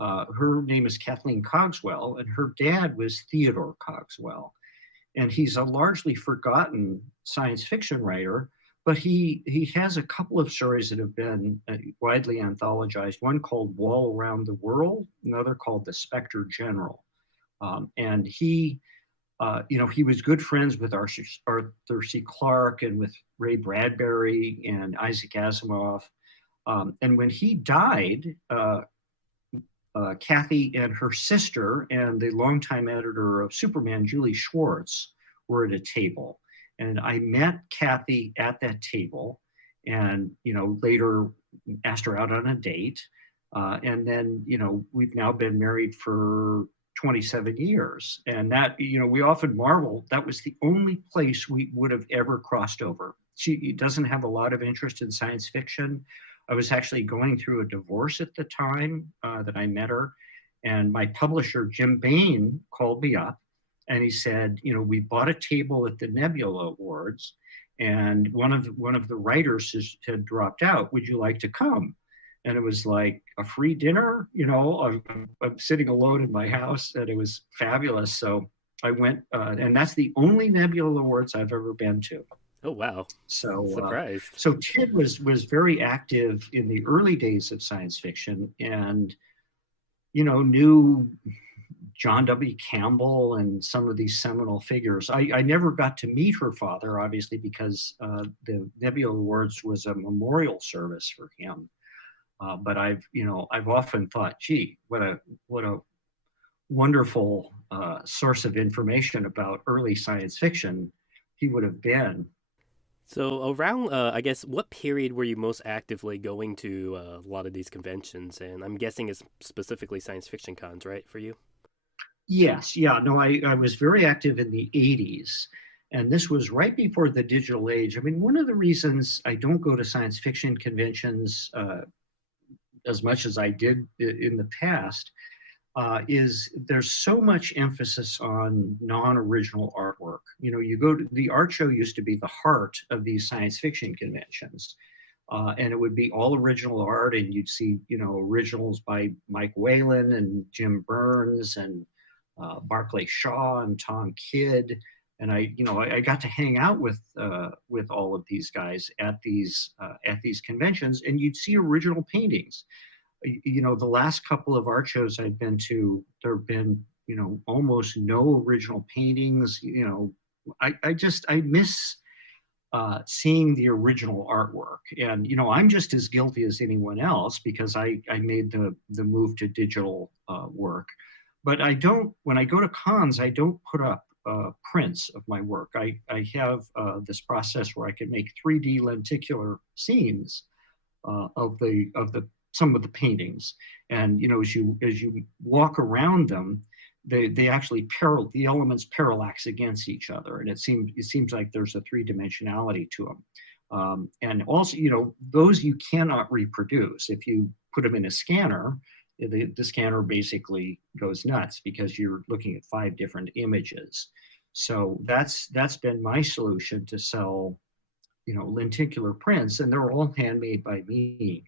Her name is Kathleen Cogswell, and her dad was Theodore Cogswell. And he's a largely forgotten science fiction writer, but he has a couple of stories that have been widely anthologized. One called Wall Around the World, another called The Spectre General. And he was good friends with Arthur C. Clarke and with Ray Bradbury and Isaac Asimov. And when he died, Kathy and her sister and the longtime editor of Superman, Julie Schwartz, were at a table. And I met Kathy at that table and, later asked her out on a date. And then, we've now been married for 27 years. And that, we often marvel, that was the only place we would have ever crossed over. She doesn't have a lot of interest in science fiction. I was actually going through a divorce at the time that I met her. And my publisher, Jim Bain, called me up and he said, we bought a table at the Nebula Awards and one of the writers had dropped out. Would you like to come? And it was like a free dinner, I'm sitting alone in my house, and it was fabulous. So I went, and that's the only Nebula Awards I've ever been to. Oh, wow. So, Surprised. so Tid was very active in the early days of science fiction, and knew John W. Campbell and some of these seminal figures. I never got to meet her father, obviously, because the Nebula Awards was a memorial service for him. But I've often thought, gee, what a wonderful source of information about early science fiction he would have been. So around, I guess, what period were you most actively going to a lot of these conventions? And I'm guessing it's specifically science fiction cons, right, for you? Yes, yeah, no, I was very active in the 80s. And this was right before the digital age. I mean, one of the reasons I don't go to science fiction conventions as much as I did in the past is there's so much emphasis on non-original artwork. You go to the art show used to be the heart of these science fiction conventions. And it would be all original art, and you'd see, originals by Mike Whalen and Jim Burns and Barclay Shaw and Tom Kidd. And I got to hang out with all of these guys at these conventions, and you'd see original paintings. The last couple of art shows I've been to, there have been almost no original paintings. I miss seeing the original artwork, and I'm just as guilty as anyone else because I made the move to digital work. But I don't, when I go to cons, I don't put up prints of my work. I have this process where I can make 3D lenticular scenes of some of the paintings, and as you walk around them, they actually the elements parallax against each other, and it seems like there's a three-dimensionality to them. And also, those you cannot reproduce. If you put them in a scanner, the scanner basically goes nuts because you're looking at 5 different images. So that's been my solution to sell, lenticular prints, and they're all handmade by me.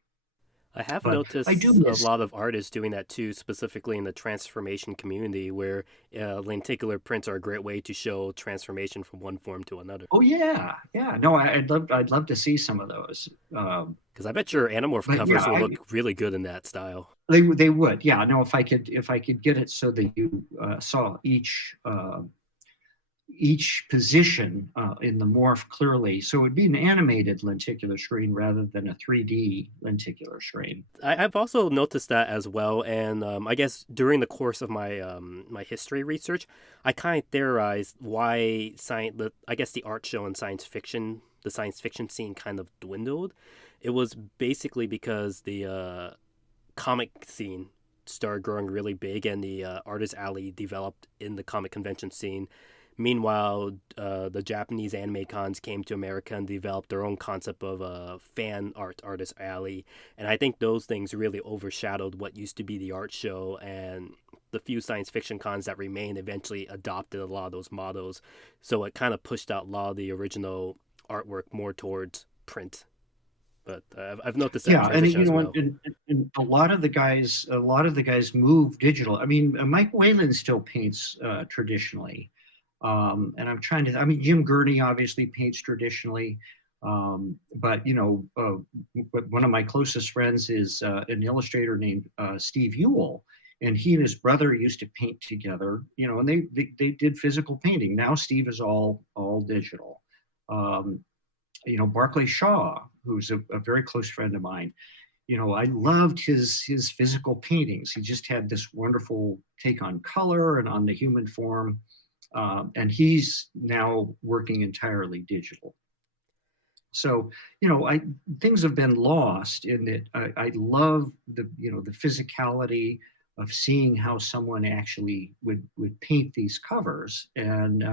I have But I do noticed a miss. lot of artists doing that too, specifically in the transformation community, where lenticular prints are a great way to show transformation from one form to another. Oh yeah, yeah. No, I'd love to see some of those. Because I bet your Animorph But yeah, covers will look really good in that style. they would. Yeah, no, if I could get it so that you saw each position in the morph clearly, so it would be an animated lenticular screen rather than a 3D lenticular screen. I've also noticed that as well, and I guess during the course of my my history research, I kind of theorized why science, I guess the art show and science fiction, the science fiction scene kind of dwindled. It was basically because the comic scene started growing really big, and the artist alley developed in the comic convention scene. Meanwhile, the Japanese anime cons came to America and developed their own concept of a fan art artist alley, and I think those things really overshadowed what used to be the art show. And the few science fiction cons that remained eventually adopted a lot of those models, so it kind of pushed out a lot of the original artwork more towards print. But I've noticed that Yeah, and transition as well. and a lot of the guys move digital. I mean, Mike Whalen still paints traditionally, and I'm trying to. I mean, Jim Gurney obviously paints traditionally, but one of my closest friends is an illustrator named Steve Ewell, and he and his brother used to paint together. And they did physical painting. Now Steve is all digital. Um, Barclay Shaw, who's a very close friend of mine. I loved his physical paintings. He just had this wonderful take on color and on the human form. And he's now working entirely digital. So, things have been lost in that I love the physicality of seeing how someone actually would paint these covers. And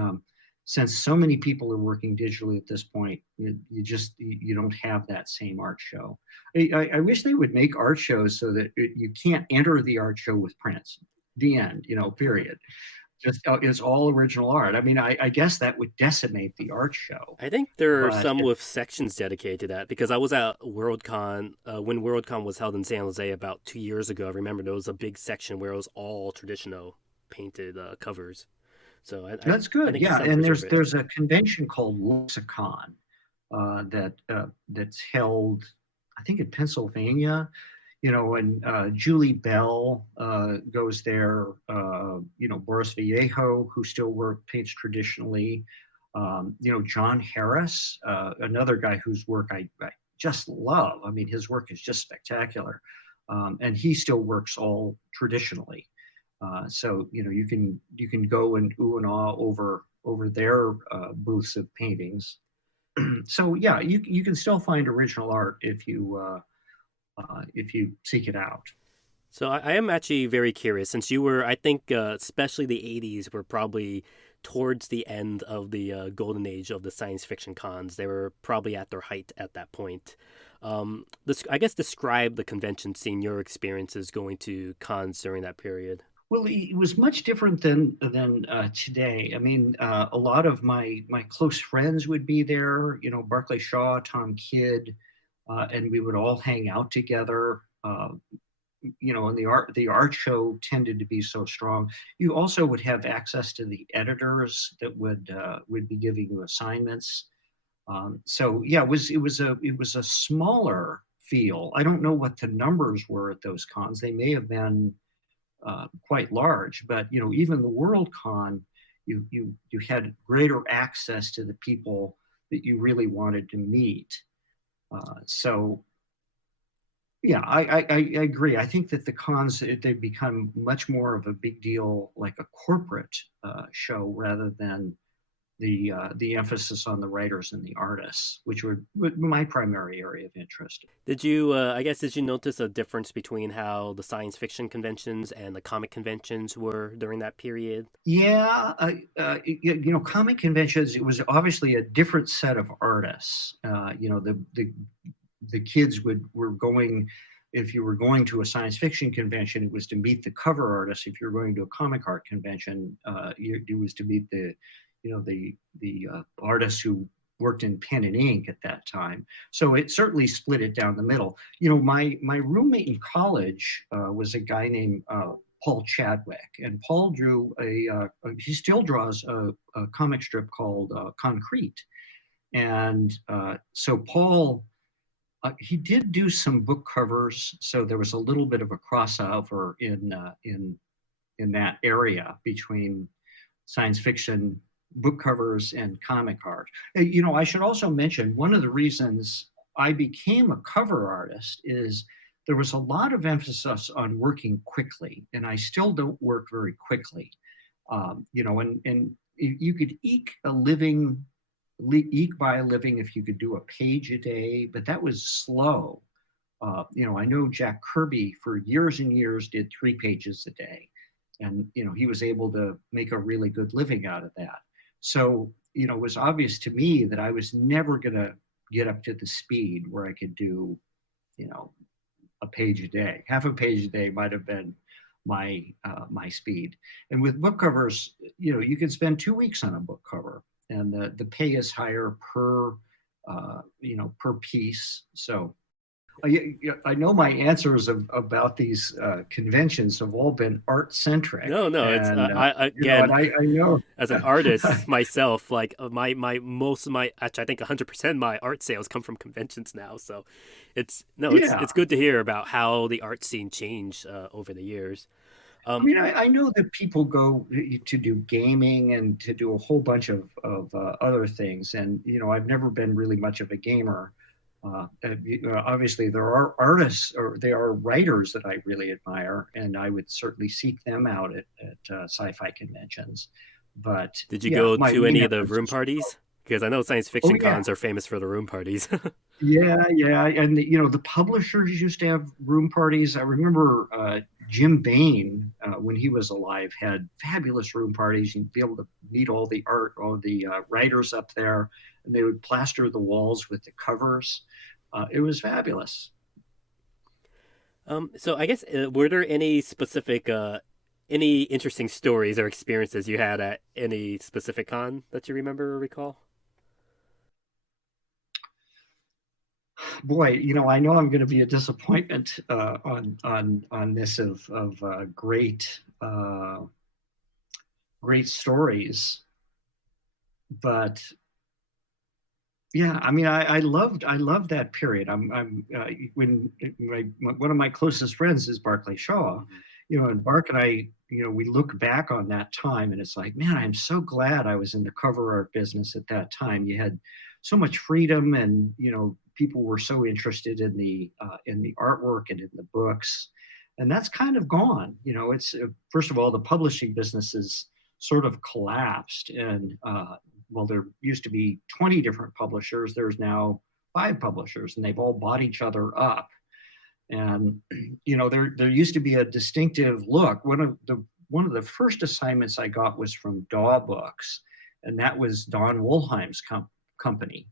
since so many people are working digitally at this point, you don't have that same art show. I wish they would make art shows so that you can't enter the art show with prints. The end, period. Just it's all original art. I mean, I guess that would decimate the art show, I think there are but some with sections dedicated to that because I was at Worldcon when Worldcon was held in San Jose about 2 years ago. I remember there was a big section where it was all traditional painted covers. So that's I good. think Yeah, some and preserve it. there's a convention called Lexicon that's held, I think, in Pennsylvania. And Julie Bell goes there. Boris Vallejo, who still paints traditionally. John Harris, another guy whose work I just love. I mean, his work is just spectacular, and he still works all traditionally. So you can go and ooh and ah over their booths of paintings. So yeah, you can still find original art if you seek it out. So I am actually very curious since you were, I think, especially the 80s were probably towards the end of the golden age of the science fiction cons. They were probably at their height at that point. I guess describe the convention scene, your experiences going to cons during that period. Well, it was much different than today. I mean, a lot of my close friends would be there. Barclay Shaw, Tom Kidd, and we would all hang out together. And the art show tended to be so strong. You also would have access to the editors that would be giving you assignments. So yeah, it was a smaller feel. I don't know what the numbers were at those cons. They may have been quite large, but even the Worldcon, you had greater access to the people that you really wanted to meet. So yeah, I agree. I think that the cons they've become much more of a big deal, like a corporate show, rather than the emphasis on the writers and the artists, which were my primary area of interest. Did you, I guess, did you notice a difference between how the science fiction conventions and the comic conventions were during that period? Yeah, comic conventions. It was obviously a different set of artists. The kids were going. If you were going to a science fiction convention, it was to meet the cover artists. If you're going to a comic art convention, it was to meet the artists who worked in pen and ink at that time. So it certainly split it down the middle. My roommate in college was a guy named Paul Chadwick, and Paul drew he still draws a comic strip called Concrete. And so Paul, he did do some book covers, so there was a little bit of a crossover in that area between science fiction book covers and comic art. I should also mention one of the reasons I became a cover artist is there was a lot of emphasis on working quickly, and I still don't work very quickly. And you could eke by a living if you could do a page a day, but that was slow. I know Jack Kirby for years and years did 3 pages a day, and he was able to make a really good living out of that. So it was obvious to me that I was never going to get up to the speed where I could do a page a day. Half a page a day might have been my speed. And with book covers, you can spend 2 weeks on a book cover, and the pay is higher per piece. So I know my answers about these conventions have all been art centric. No, it's again. I know as an artist myself, like most of my, actually I think 100% my art sales come from conventions now. So it's good to hear about how the art scene changed over the years. I know that people go to do gaming and to do a whole bunch of other things, and I've never been really much of a gamer. Obviously, there are artists or there are writers that I really admire, and I would certainly seek them out at sci-fi conventions. But did you go to any of the room parties? Because I know science fiction cons are famous for the room parties. Yeah, and the publishers used to have room parties. I remember Jim Bain, when he was alive, had fabulous room parties. You'd be able to meet all the writers up there, and they would plaster the walls with the covers. It was fabulous. So I guess were there any specific any interesting stories or experiences you had at any specific con that you remember or recall? Boy, I know I'm going to be a disappointment on this of great stories, but yeah, I loved that period. When one of my closest friends is Barclay Shaw, and Bark and I, we look back on that time, and it's like, man, I'm so glad I was in the cover art business at that time. You had so much freedom, and people were so interested in the artwork and in the books, and that's kind of gone. It's first of all, the publishing business is sort of collapsed, and well, there used to be 20 different publishers. There's now 5 publishers, and they've all bought each other up. And there used to be a distinctive look. One of the first assignments I got was from Daw Books, and that was Don Wollheim's company,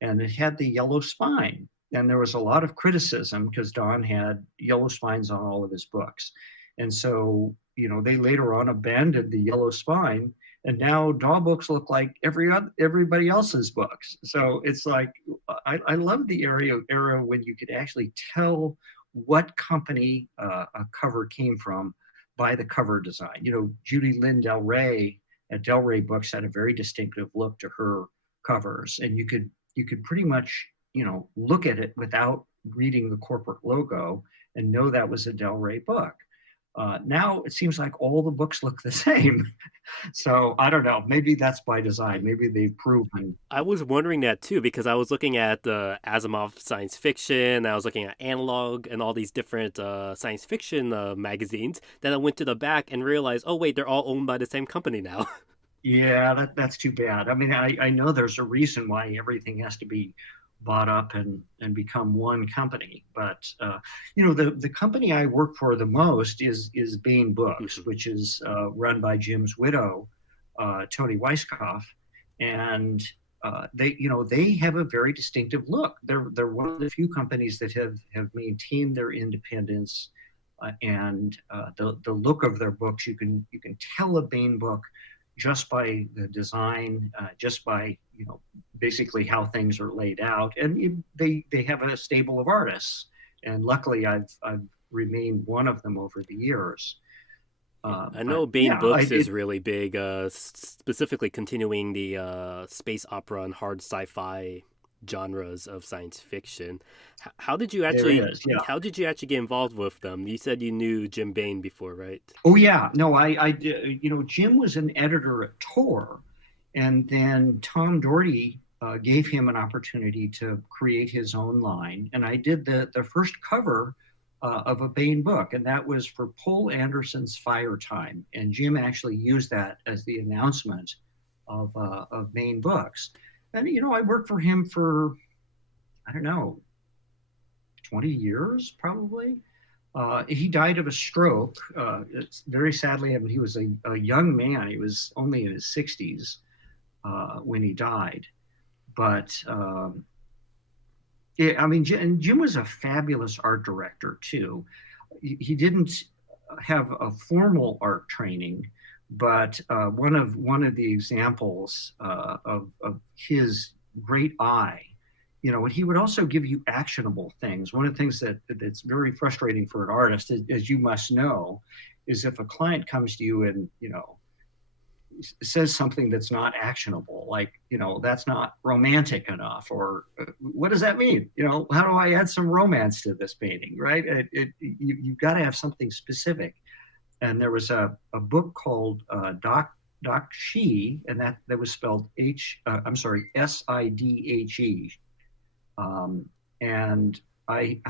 and it had the yellow spine. And there was a lot of criticism because Don had yellow spines on all of his books, and so they later on abandoned the yellow spine, and now Daw Books look like everybody else's books. So it's like I love the era when you could actually tell what company a cover came from by the cover design. Judy Lynn Del Rey at Del Rey Books had a very distinctive look to her covers, and you could pretty much look at it without reading the corporate logo and know that was a Del Rey book. Now it seems like all the books look the same. So I don't know. Maybe that's by design. Maybe they've proven. I was wondering that too, because I was looking at Asimov science fiction. I was looking at Analog and all these different science fiction magazines. Then I went to the back and realized, oh wait, they're all owned by the same company now. Yeah, that's too bad. I know there's a reason why everything has to be bought up and become one company. But the company I work for the most is Baen Books, which is run by Jim's widow, Toni Weisskopf, and they have a very distinctive look. They're one of the few companies that have maintained their independence, and the look of their books. You can tell a Baen book just by the design, just by, basically how things are laid out. And they have a stable of artists, and luckily I've remained one of them over the years. Yeah, I But know Bane yeah, Books is really big, specifically continuing the space opera and hard sci-fi genres of science fiction. How did you there actually is, yeah. how did you actually get involved with them? You said you knew Jim Bain before, right? Oh yeah, no, I did. Jim was an editor at Tor, and then Tom Doherty gave him an opportunity to create his own line, and I did the first cover of a Bain book, and that was for Poul Anderson's Fire Time, and Jim actually used that as the announcement of Bain books, and I worked for him for, I don't know, 20 years probably. He died of a stroke. It's very sadly, I mean, he was a young man. He was only in his 60s when he died. But yeah, I mean, and Jim was a fabulous art director too. He didn't have a formal art training, but one of the examples of his great eye, and he would also give you actionable things. One of the things that's very frustrating for an artist, as you must know, is if a client comes to you and says something that's not actionable, like that's not romantic enough, or what does that mean? How do I add some romance to this painting, right? You've got to have something specific. And there was a book called Doc She, and that was spelled Sidhe. And I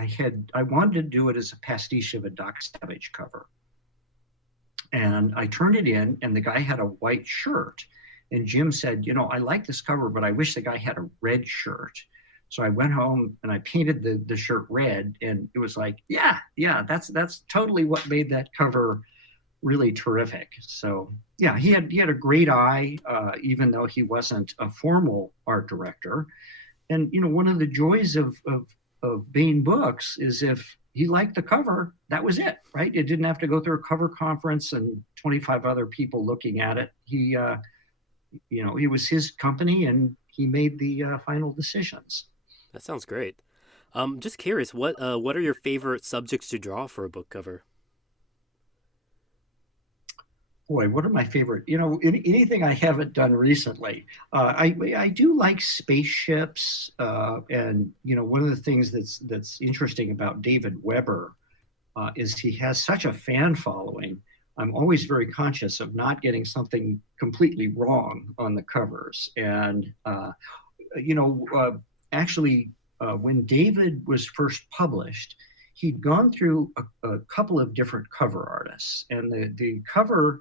wanted to do it as a pastiche of a Doc Savage cover. And I turned it in, and the guy had a white shirt. And Jim said, I like this cover, but I wish the guy had a red shirt. So I went home and I painted the shirt red, and it was like, yeah, that's totally what made that cover really terrific. So yeah, he had a great eye, even though he wasn't a formal art director. And one of the joys of Bain Books is if he liked the cover, that was it, right? It didn't have to go through a cover conference and 25 other people looking at it. He was his company, and he made the final decisions. That sounds great. Just curious, what are your favorite subjects to draw for a book cover? Boy, what are my favorite? Anything I haven't done recently. I do like spaceships, and one of the things that's interesting about David Weber is he has such a fan following. I'm always very conscious of not getting something completely wrong on the covers. And actually, when David was first published, he'd gone through a couple of different cover artists, and the cover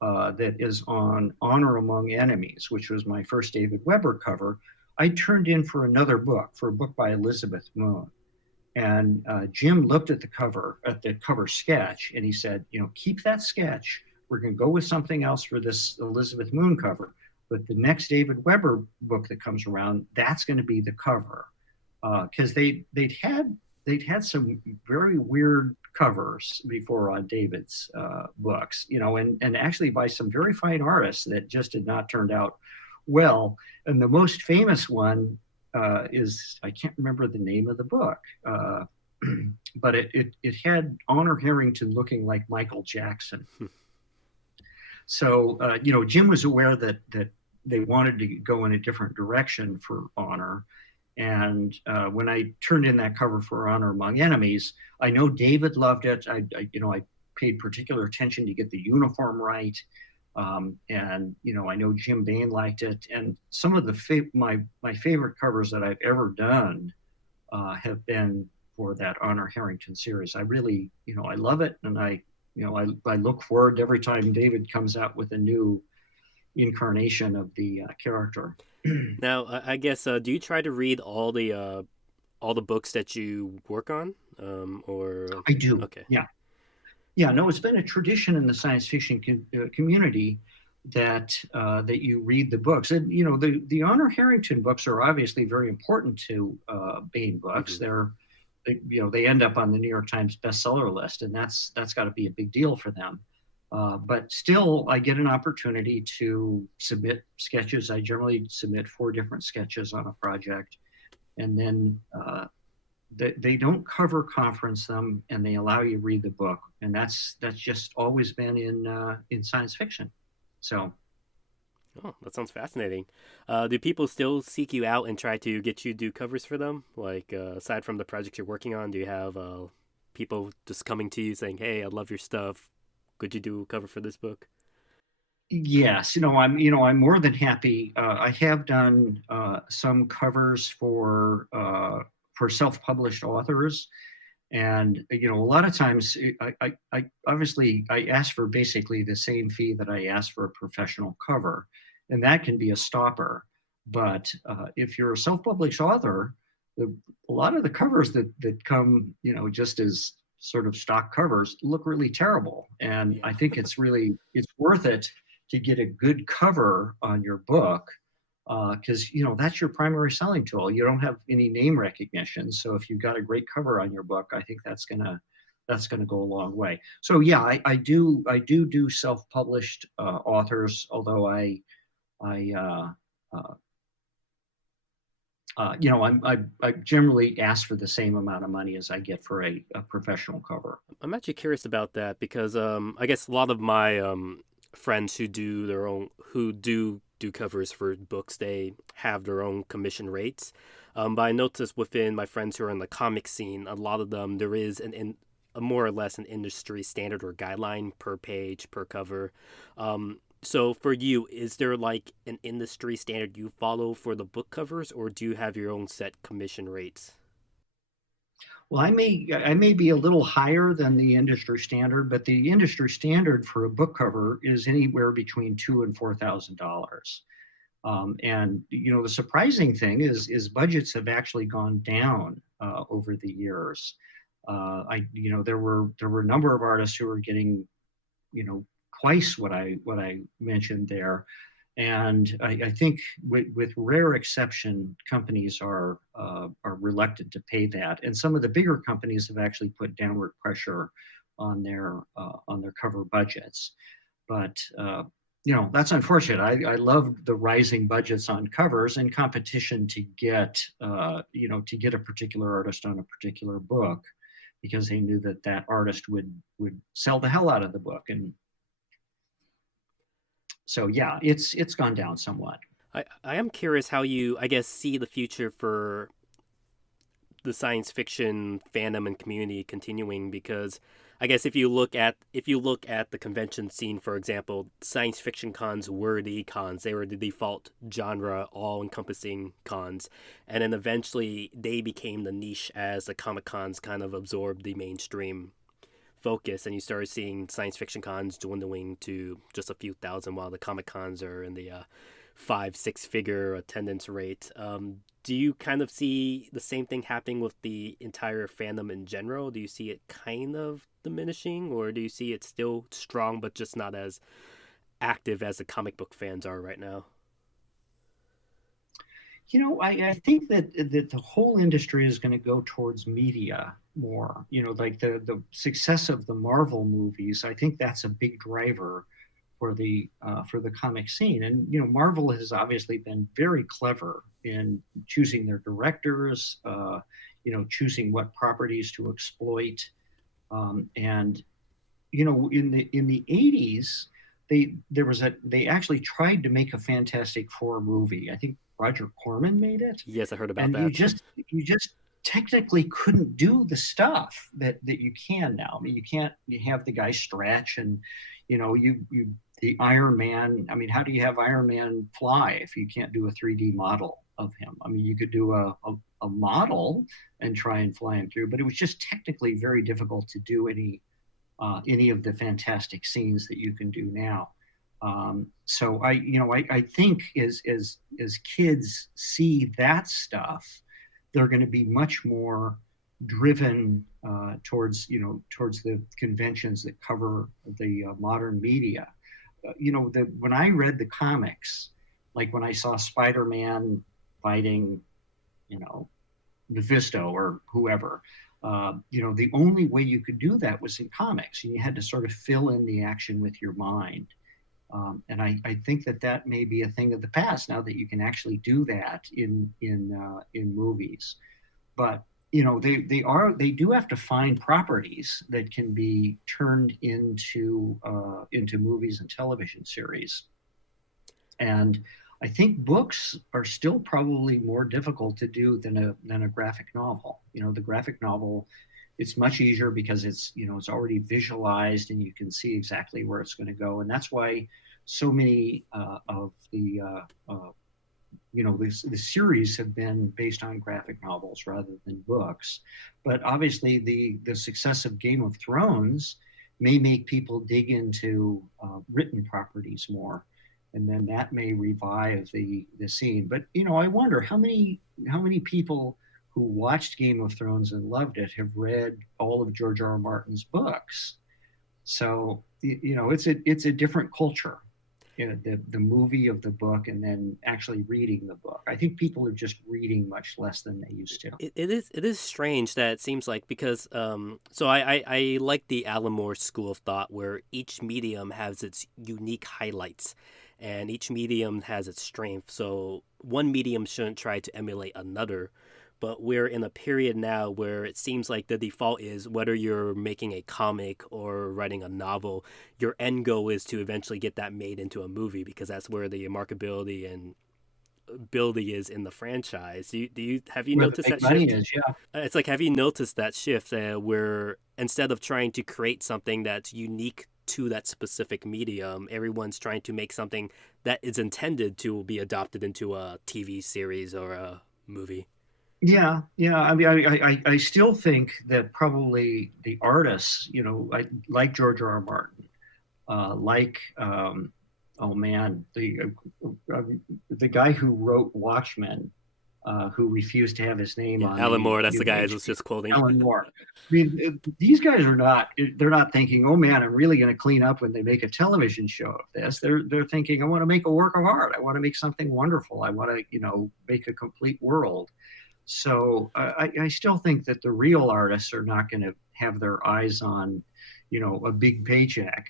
that is on Honor Among Enemies, which was my first David Weber cover, I turned in for another book, for a book by Elizabeth Moon. And Jim looked at the cover sketch, and he said, keep that sketch. We're going to go with something else for this Elizabeth Moon cover. But the next David Weber book that comes around, that's going to be the cover. Because they'd had some very weird covers before on David's books, and actually by some very fine artists that just did not turn out well. And the most famous one is, I can't remember the name of the book, but it had Honor Harrington looking like Michael Jackson. So, Jim was aware that they wanted to go in a different direction for Honor. And when I turned in that cover for Honor Among Enemies, I know David loved it. I paid particular attention to get the uniform right. And I know Jim Bain liked it. And some of my favorite covers that I've ever done have been for that Honor Harrington series. I really, I love it. And I look forward to every time David comes out with a new incarnation of the character. Now, I guess, do you try to read all the books that you work on, or? I do. Okay. Yeah. No, it's been a tradition in the science fiction community that you read the books, and the Honor Harrington books are obviously very important to Bain Books. They end up on the New York Times bestseller list, and that's got to be a big deal for them. But still, I get an opportunity to submit sketches. I generally submit 4 different sketches on a project, and then they don't cover conference them, and they allow you to read the book, and that's just always been in science fiction. So Oh, that sounds fascinating. Do people still seek you out and try to get you to do covers for them? Like, aside from the projects you're working on, do you have people just coming to you saying, "Hey, I love your stuff. Could you do a cover for this book?" yes, I'm more than happy. I have done some covers for self-published authors. And a lot of times, I obviously I ask for basically the same fee that I ask for a professional cover, and that can be a stopper. But if you're a self-published author, the, a lot of the covers that come, just as sort of stock covers, look really terrible. And Yeah. I think it's worth it to get a good cover on your book, because that's your primary selling tool. You don't have any name recognition, so if you've got a great cover on your book, I think that's gonna go a long way. So yeah, I do self-published authors, although I I generally ask for the same amount of money as I get for a professional cover. I'm actually curious about that because I guess a lot of my friends who do do covers for books, they have their own commission rates. But I noticed within my friends who are in the comic scene, a lot of them there is a more or less an industry standard or guideline per page per cover. So for you, is there like an industry standard you follow for the book covers, or do you have your own set commission rates? Well, I may be a little higher than the industry standard, but the industry standard for a book cover is anywhere between $2,000 and $4,000. And the surprising thing is budgets have actually gone down over the years. There were a number of artists who were getting you know twice what I mentioned there, and I think with rare exception, companies are reluctant to pay that, and some of the bigger companies have actually put downward pressure on their cover budgets. But that's unfortunate. I love the rising budgets on covers and competition to get a particular artist on a particular book, because they knew that artist would sell the hell out of the book. And so yeah, it's gone down somewhat. I am curious how you, I guess, see the future for the science fiction fandom and community continuing because I guess if you look at the convention scene, for example, science fiction cons were the cons. They were the default genre, all encompassing cons. And then eventually they became the niche as the Comic Cons kind of absorbed the mainstream focus and you started seeing science fiction cons dwindling to just a few thousand while the Comic Cons are in the 5 6 figure attendance rate. Do you kind of see the same thing happening with the entire fandom in general? Do you see it kind of diminishing, or do you see it still strong but just not as active as the comic book fans are right now? I think that the whole industry is going to go towards media more. Like the success of the Marvel movies, I think that's a big driver for the comic scene. And Marvel has obviously been very clever in choosing their directors, choosing what properties to exploit. And in the 80s, they actually tried to make a Fantastic Four movie. I think Roger Corman made it, Yes, I heard about and you that. just you just technically couldn't do the stuff that you can now. I mean, you have the guy stretch, and you the Iron Man. I mean, how do you have Iron Man fly if you can't do a 3D model of him? I mean, you could do a model and try and fly him through, but it was just technically very difficult to do any of the fantastic scenes that you can do now. So I think as kids see that stuff, they're going to be much more driven towards the conventions that cover the modern media. When I read the comics, like when I saw Spider-Man fighting, you know, Mephisto or whoever, The only way you could do that was in comics, and you had to sort of fill in the action with your mind. And I think that may be a thing of the past now that you can actually do that in movies. But they do have to find properties that can be turned into movies and television series. And I think books are still probably more difficult to do than a graphic novel. The graphic novel, it's much easier because it's already visualized and you can see exactly where it's going to go. And that's why so many of the series have been based on graphic novels rather than books. But obviously, the success of Game of Thrones may make people dig into written properties more, and then that may revive the scene. But I wonder how many people who watched Game of Thrones and loved it have read all of George R. R. Martin's books. So it's a different culture. The movie of the book and then actually reading the book. I think people are just reading much less than they used to. It is strange that it seems like, because so I like the Alan Moore school of thought, where each medium has its unique highlights and each medium has its strength. So one medium shouldn't try to emulate another. But we're in a period now where it seems like the default is, whether you're making a comic or writing a novel, your end goal is to eventually get that made into a movie, because that's where the marketability and ability is in the franchise. Have you Where the noticed big that money shift? is, yeah. It's like, have you noticed that shift where instead of trying to create something that's unique to that specific medium, everyone's trying to make something that is intended to be adopted into a TV series or a movie? Yeah, yeah. I mean, I still think that probably the artists, like George R. R. Martin, like oh man, the guy who wrote Watchmen, who refused to have his name Yeah, on Alan the Moore, that's the new guy I was HBO, just quoting. Alan Moore. I mean, these guys they're not thinking, oh man, I'm really going to clean up when they make a television show of this. They're thinking, I want to make a work of art. I want to make something wonderful. I want to, make a complete world. So I still think that the real artists are not going to have their eyes on, a big paycheck.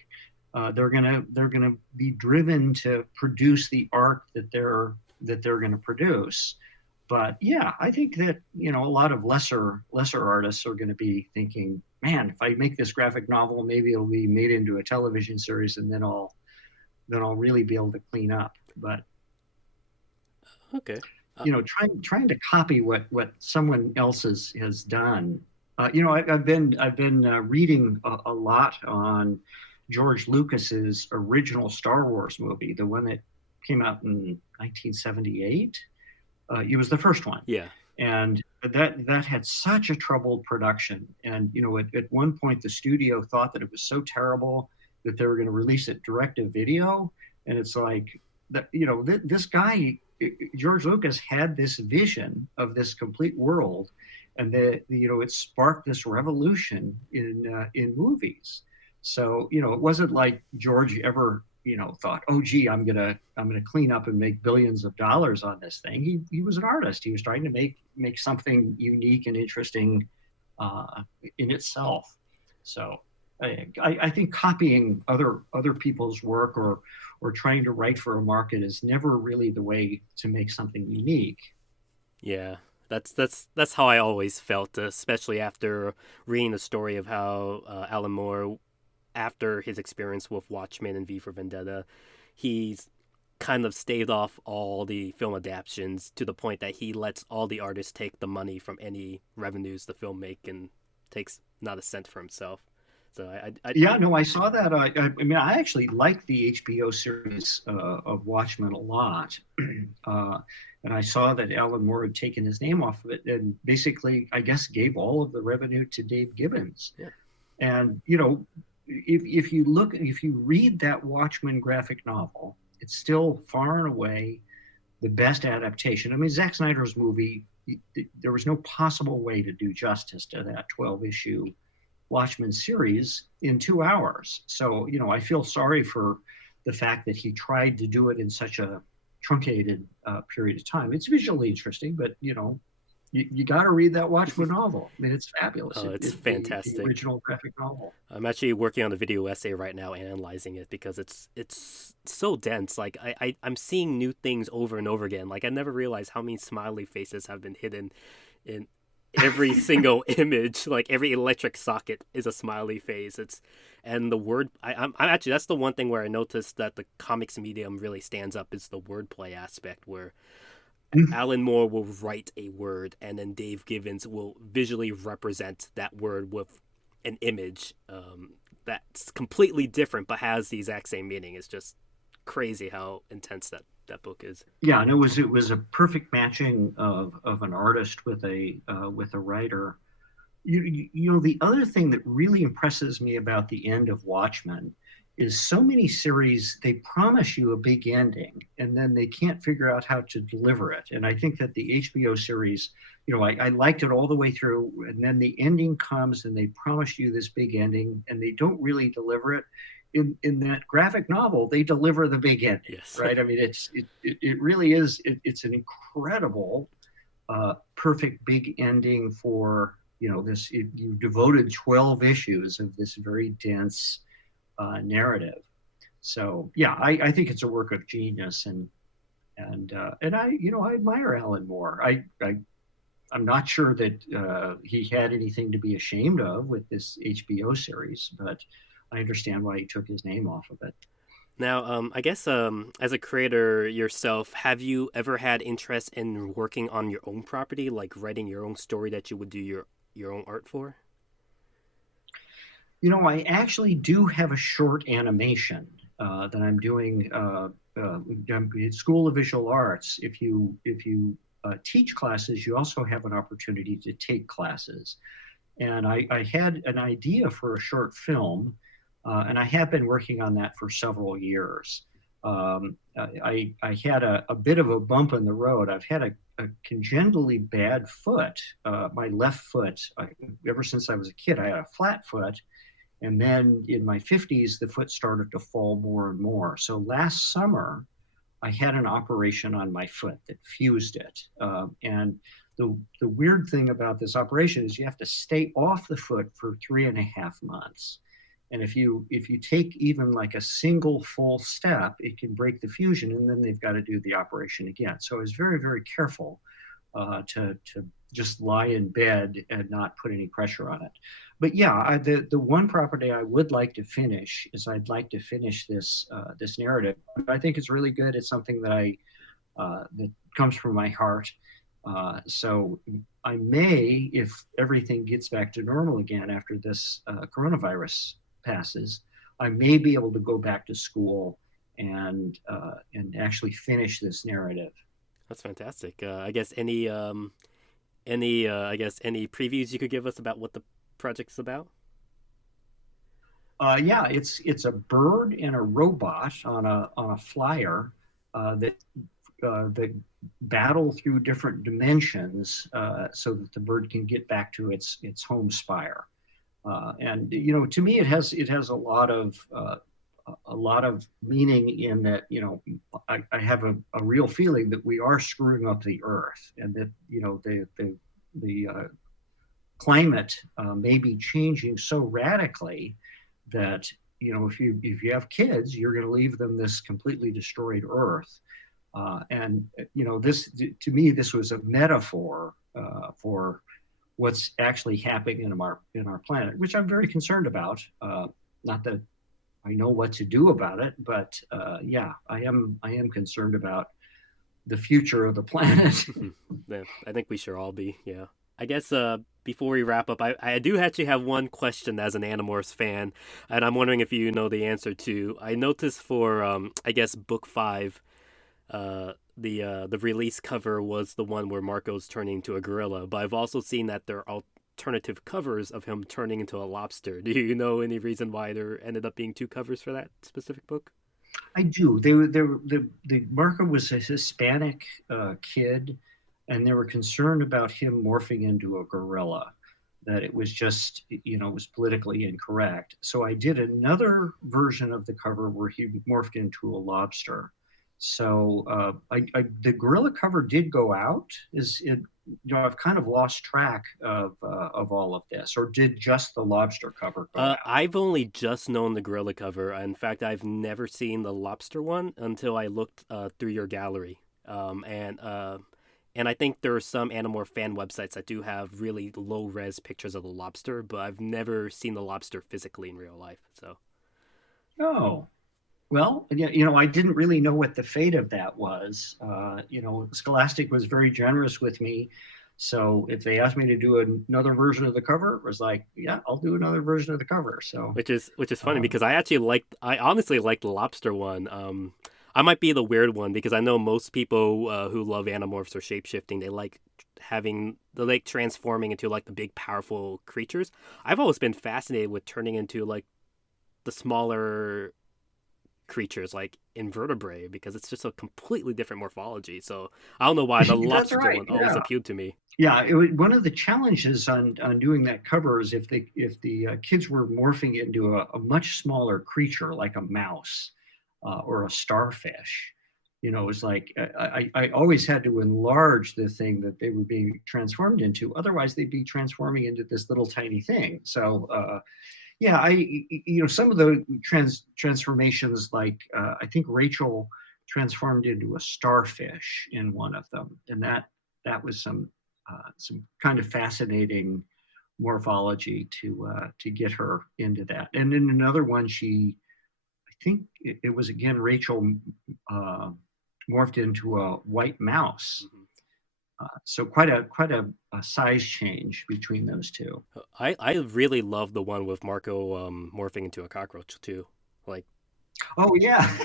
They're gonna be driven to produce the art that they're going to produce. But yeah, I think that a lot of lesser artists are going to be thinking, man, if I make this graphic novel, maybe it'll be made into a television series, and then I'll really be able to clean up. But Okay. trying to copy what someone else has done. I've been reading a lot on George Lucas's original Star Wars movie, the one that came out in 1978. It was the first one, Yeah. and that had such a troubled production. And at one point, the studio thought that it was so terrible that they were going to release it direct to video. And it's like that, this guy, George Lucas, had this vision of this complete world, and that it sparked this revolution in movies. So it wasn't like George ever thought, oh gee, I'm gonna clean up and make billions of dollars on this thing. He was an artist. He was trying to make something unique and interesting in itself. So I think copying other people's work or trying to write for a market is never really the way to make something unique. Yeah. That's how I always felt, especially after reading the story of how Alan Moore, after his experience with Watchmen and V for Vendetta, he's kind of staved off all the film adaptations to the point that he lets all the artists take the money from any revenues the film make and takes not a cent for himself. So Yeah, no, I saw that. I mean, I actually like the HBO series of Watchmen a lot. And I saw that Alan Moore had taken his name off of it and basically, I guess, gave all of the revenue to Dave Gibbons. Yeah. And, if you read that Watchmen graphic novel, it's still far and away the best adaptation. I mean, Zack Snyder's movie, there was no possible way to do justice to that 12-issue Watchmen series in 2 hours. So, I feel sorry for the fact that he tried to do it in such a truncated period of time. It's visually interesting, but, you got to read that Watchmen novel. I mean, it's fabulous. Oh, it's The fantastic. original graphic novel. I'm actually working on a video essay right now analyzing it because it's so dense. Like I'm seeing new things over and over again. Like I never realized how many smiley faces have been hidden in every single image. Like every electric socket is a smiley face. It's and the word I'm actually that's the one thing where I noticed that the comics medium really stands up is the wordplay aspect where Alan Moore will write a word and then Dave Gibbons will visually represent that word with an image that's completely different but has the exact same meaning. It's just crazy how intense that book is. Yeah, and it was a perfect matching of an artist with a writer. You know, the other thing that really impresses me about the end of Watchmen is so many series, they promise you a big ending and then they can't figure out how to deliver it. And I think that the HBO series, you know, I liked it all the way through, and then the ending comes and they promise you this big ending and they don't really deliver it. In that graphic novel, they deliver the big ending, Yes. right? I mean, it really is, it's an incredible, perfect big ending for, you know, this, you devoted 12 issues of this very dense narrative. So yeah, I think it's a work of genius, and I, you know, I admire Alan Moore. I'm not sure that he had anything to be ashamed of with this HBO series, but I understand why he took his name off of it. Now, I guess as a creator yourself, have you ever had interest in working on your own property, like writing your own story that you would do your own art for? You know, I actually do have a short animation that I'm doing at School of Visual Arts. If you teach classes, you also have an opportunity to take classes. And I had an idea for a short film, and I have been working on that for several years. I had a bit of a bump in the road. I've had a congenitally bad foot, my left foot. Ever since I was a kid, I had a flat foot. And then in my 50s, the foot started to fall more and more. So last summer, I had an operation on my foot that fused it. And the weird thing about this operation is you have to stay off the foot for 3.5 months. And if you take even like a single full step, it can break the fusion, and then they've got to do the operation again. So I was very, very careful to just lie in bed and not put any pressure on it. But yeah, the one property I would like to finish is I'd like to finish this narrative. I think it's really good. It's something that comes from my heart. So I may, if everything gets back to normal again after this coronavirus passes, I may be able to go back to school and actually finish this narrative. That's fantastic. I guess any previews you could give us about what the project's about? Yeah, it's a bird and a robot on a flyer that battle through different dimensions so that the bird can get back to its home spire. And you know, to me, it has a lot of meaning in that, you know, I have a real feeling that we are screwing up the earth, and that, you know, the climate may be changing so radically that, you know, if you have kids, you're going to leave them this completely destroyed earth. And you know, this, to me, this was a metaphor for what's actually happening in our planet, which I'm very concerned about. Not that I know what to do about it, but yeah, I am concerned about the future of the planet. Yeah, I think we should all be. Yeah. I guess before we wrap up, I do actually have one question as an Animorphs fan, and I'm wondering if you know the answer to. I noticed for I guess book 5, the release cover was the one where Marco's turning into a gorilla, but I've also seen that there are alternative covers of him turning into a lobster. Do you know any reason why there ended up being 2 covers for that specific book? I do. The Marco was a Hispanic kid, and they were concerned about him morphing into a gorilla. That it was just, you know, it was politically incorrect. So I did another version of the cover where he morphed into a lobster. So the gorilla cover did go out. I've kind of lost track of all of this. Or did just the lobster cover go out? I've only just known the gorilla cover. In fact, I've never seen the lobster one until I looked through your gallery. And I think there are some Animorph fan websites that do have really low res pictures of the lobster, but I've never seen the lobster physically in real life. So Oh, well, yeah, you know, I didn't really know what the fate of that was. You know, Scholastic was very generous with me. So if they asked me to do another version of the cover, it was like, yeah, I'll do another version of the cover. So, which is funny um, because I honestly like the lobster one. I might be the weird one because I know most people who love Animorphs or shapeshifting, they like transforming into like the big powerful creatures. I've always been fascinated with turning into like the smaller creatures like invertebrate because it's just a completely different morphology. So I don't know why the that's lobster right. one always Yeah. appealed to me. Yeah, it was one of the challenges on doing that cover is if the kids were morphing into a much smaller creature like a mouse or a starfish, you know, it was like I always had to enlarge the thing that they were being transformed into. Otherwise, they'd be transforming into this little tiny thing. So yeah, you know, some of the transformations, like I think Rachel transformed into a starfish in one of them, and that was some kind of fascinating morphology to get her into that. And in another one, I think it was again Rachel uh, morphed into a white mouse. Mhm. So quite a size change between those two. I really love the one with Marco morphing into a cockroach too. Like Oh yeah,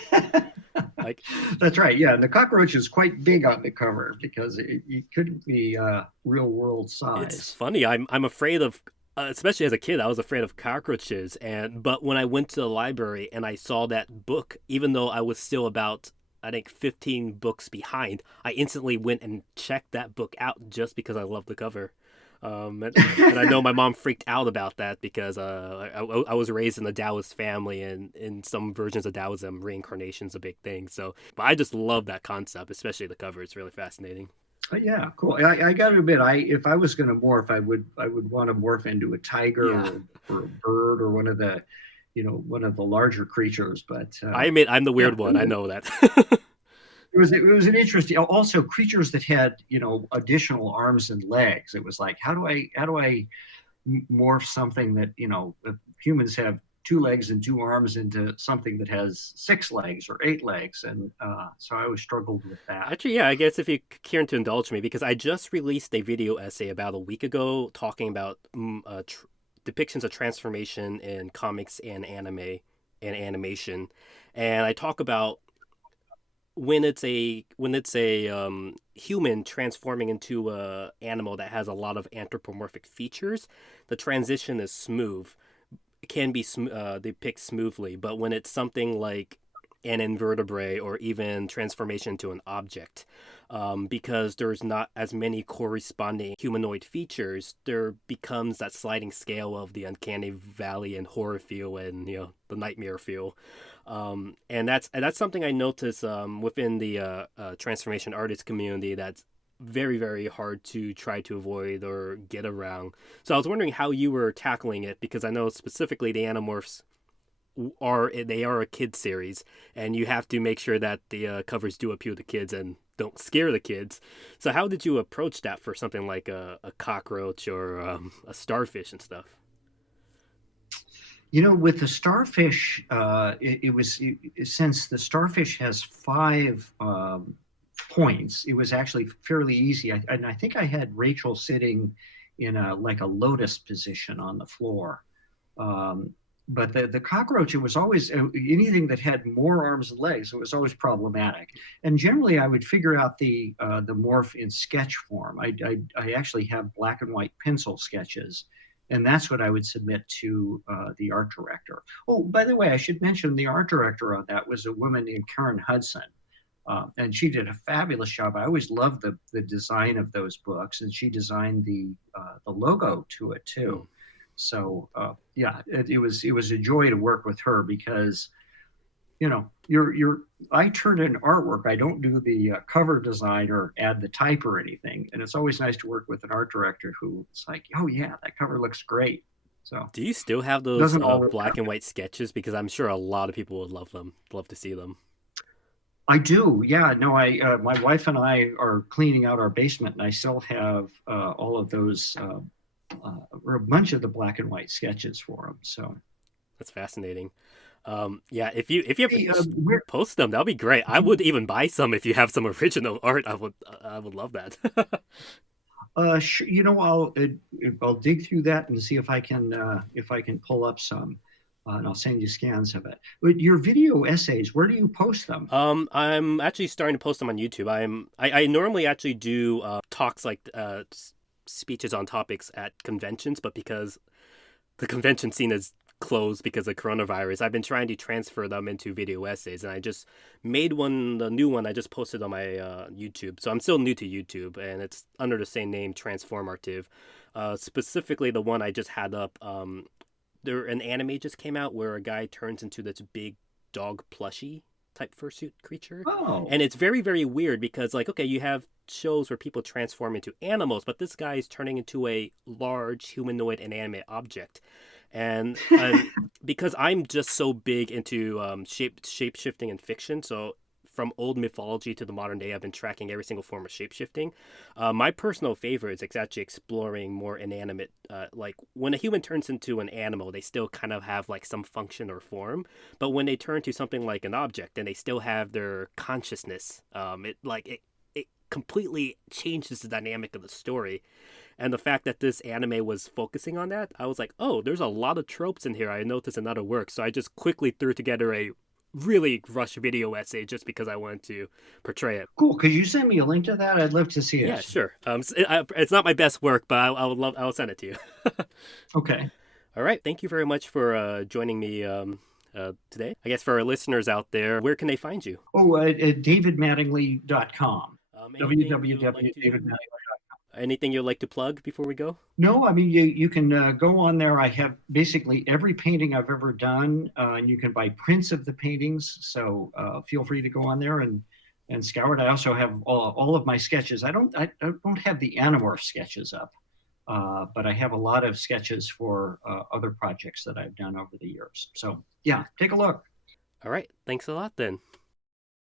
like that's right. Yeah, and the cockroach is quite big on the cover because it couldn't be real world it's size. funny. I'm afraid of especially as a kid, I was afraid of cockroaches. And but when I went to the library and I saw that book, even though I was still about I think 15 books behind, I instantly went and checked that book out just because I love the cover. And I know my mom freaked out about that because I was raised in the Taoist family, and in some versions of Taoism, reincarnation's a big thing. So, but I just love that concept, especially the cover. It's really fascinating. Yeah, cool. I got to admit, I if I was going to morph, I would want to morph into a tiger Yeah, or a bird or one of the, you know, one of the larger creatures. But I admit I'm the yeah, weird one. I know that. it was an interesting. Also, creatures that had, you know, additional arms and legs. It was like, how do I morph something that, you know, humans have two legs and two arms into something that has six legs or eight legs, and so I always struggled with that. Actually, yeah, I guess if you care to indulge me, because I just released a video essay about a week ago talking about depictions of transformation in comics and anime and animation, and I talk about when it's a human transforming into a animal that has a lot of anthropomorphic features, the transition is smooth. It can be depicted smoothly, but when it's something like an invertebrate or even transformation to an object, because there's not as many corresponding humanoid features, there becomes that sliding scale of the uncanny valley and horror feel and the nightmare feel. And that's something I notice within the transformation artist community that's very very hard to try to avoid or get around. So I was wondering how you were tackling it because I know specifically the Animorphs are a kids series, and you have to make sure that the covers do appeal to kids and don't scare the kids. So how did you approach that for something like a cockroach or a starfish and stuff? You know, with the starfish, since the starfish has five points, it was actually fairly easy. And I think I had Rachel sitting in a like a lotus position on the floor. Um, but the cockroach, it was always anything that had more arms and legs. It was always problematic. And generally, I would figure out the morph in sketch form. I actually have black and white pencil sketches, and that's what I would submit to the art director. Oh, by the way, I should mention the art director on that was a woman named Karen Hudson. And she did a fabulous job. I always loved the design of those books, and she designed the logo to it Hmm. too. So yeah, it was a joy to work with her because you know, I turn in artwork. I don't do the cover design or add the type or anything. And it's always nice to work with an art director who's like, oh yeah, that cover looks great. So Do you still have it those doesn't always black and happen. white sketches? Because I'm sure a lot of people would love them, love to see them. I do. Yeah. No, my wife and I are cleaning out our basement and I still have all of those, or a bunch of the black and white sketches for them. So, That's fascinating. Yeah, if you ever hey, where, post them, that'd be great. I would even buy some if you have some original art. I would love that. You know, I'll dig through that and see if I can pull up some, and I'll send you scans of it. But your video essays, where do you post them? I'm actually starting to post them on YouTube. I normally actually do talks like speeches on topics at conventions, but because the convention scene is closed because of coronavirus, I've been trying to transfer them into video essays, and I just made one, the new one. I just posted on my YouTube, so I'm still new to YouTube, and it's under the same name, TransformARTive. Specifically, the one I just had up. There an anime just came out where a guy turns into this big dog plushie type fursuit creature, Oh, and it's very very weird because like okay, you have shows where people transform into animals, but this guy is turning into a large humanoid inanimate object. And because I'm just so big into shape shifting and fiction, so from old mythology to the modern day, I've been tracking every single form of shape shifting. My personal favorite is actually exploring more inanimate. Like when a human turns into an animal, they still kind of have like some function or form, but when they turn to something like an object, and they still have their consciousness, it completely changes the dynamic of the story. And the fact that this anime was focusing on that, I was like, oh, there's a lot of tropes in here I noticed in other work. So I just quickly threw together a really rushed video essay just because I wanted to portray it. cool. Could you send me a link to that? I'd love to see Yeah, it. sure. It's not my best work, but I'll send it to you. Okay. All right. Thank you very much for joining me today. I guess for our listeners out there, where can they find you? Oh, at davidmattingly.com. Anything you'd like to www.davidmattingly. anything you'd like to plug before we go? No, I mean, you can go on there. I have basically every painting I've ever done, and you can buy prints of the paintings. So feel free to go on there and scour it. I also have all of my sketches. I don't have the Animorph sketches up, but I have a lot of sketches for other projects that I've done over the years. So yeah, take a look. All right. Thanks a lot then.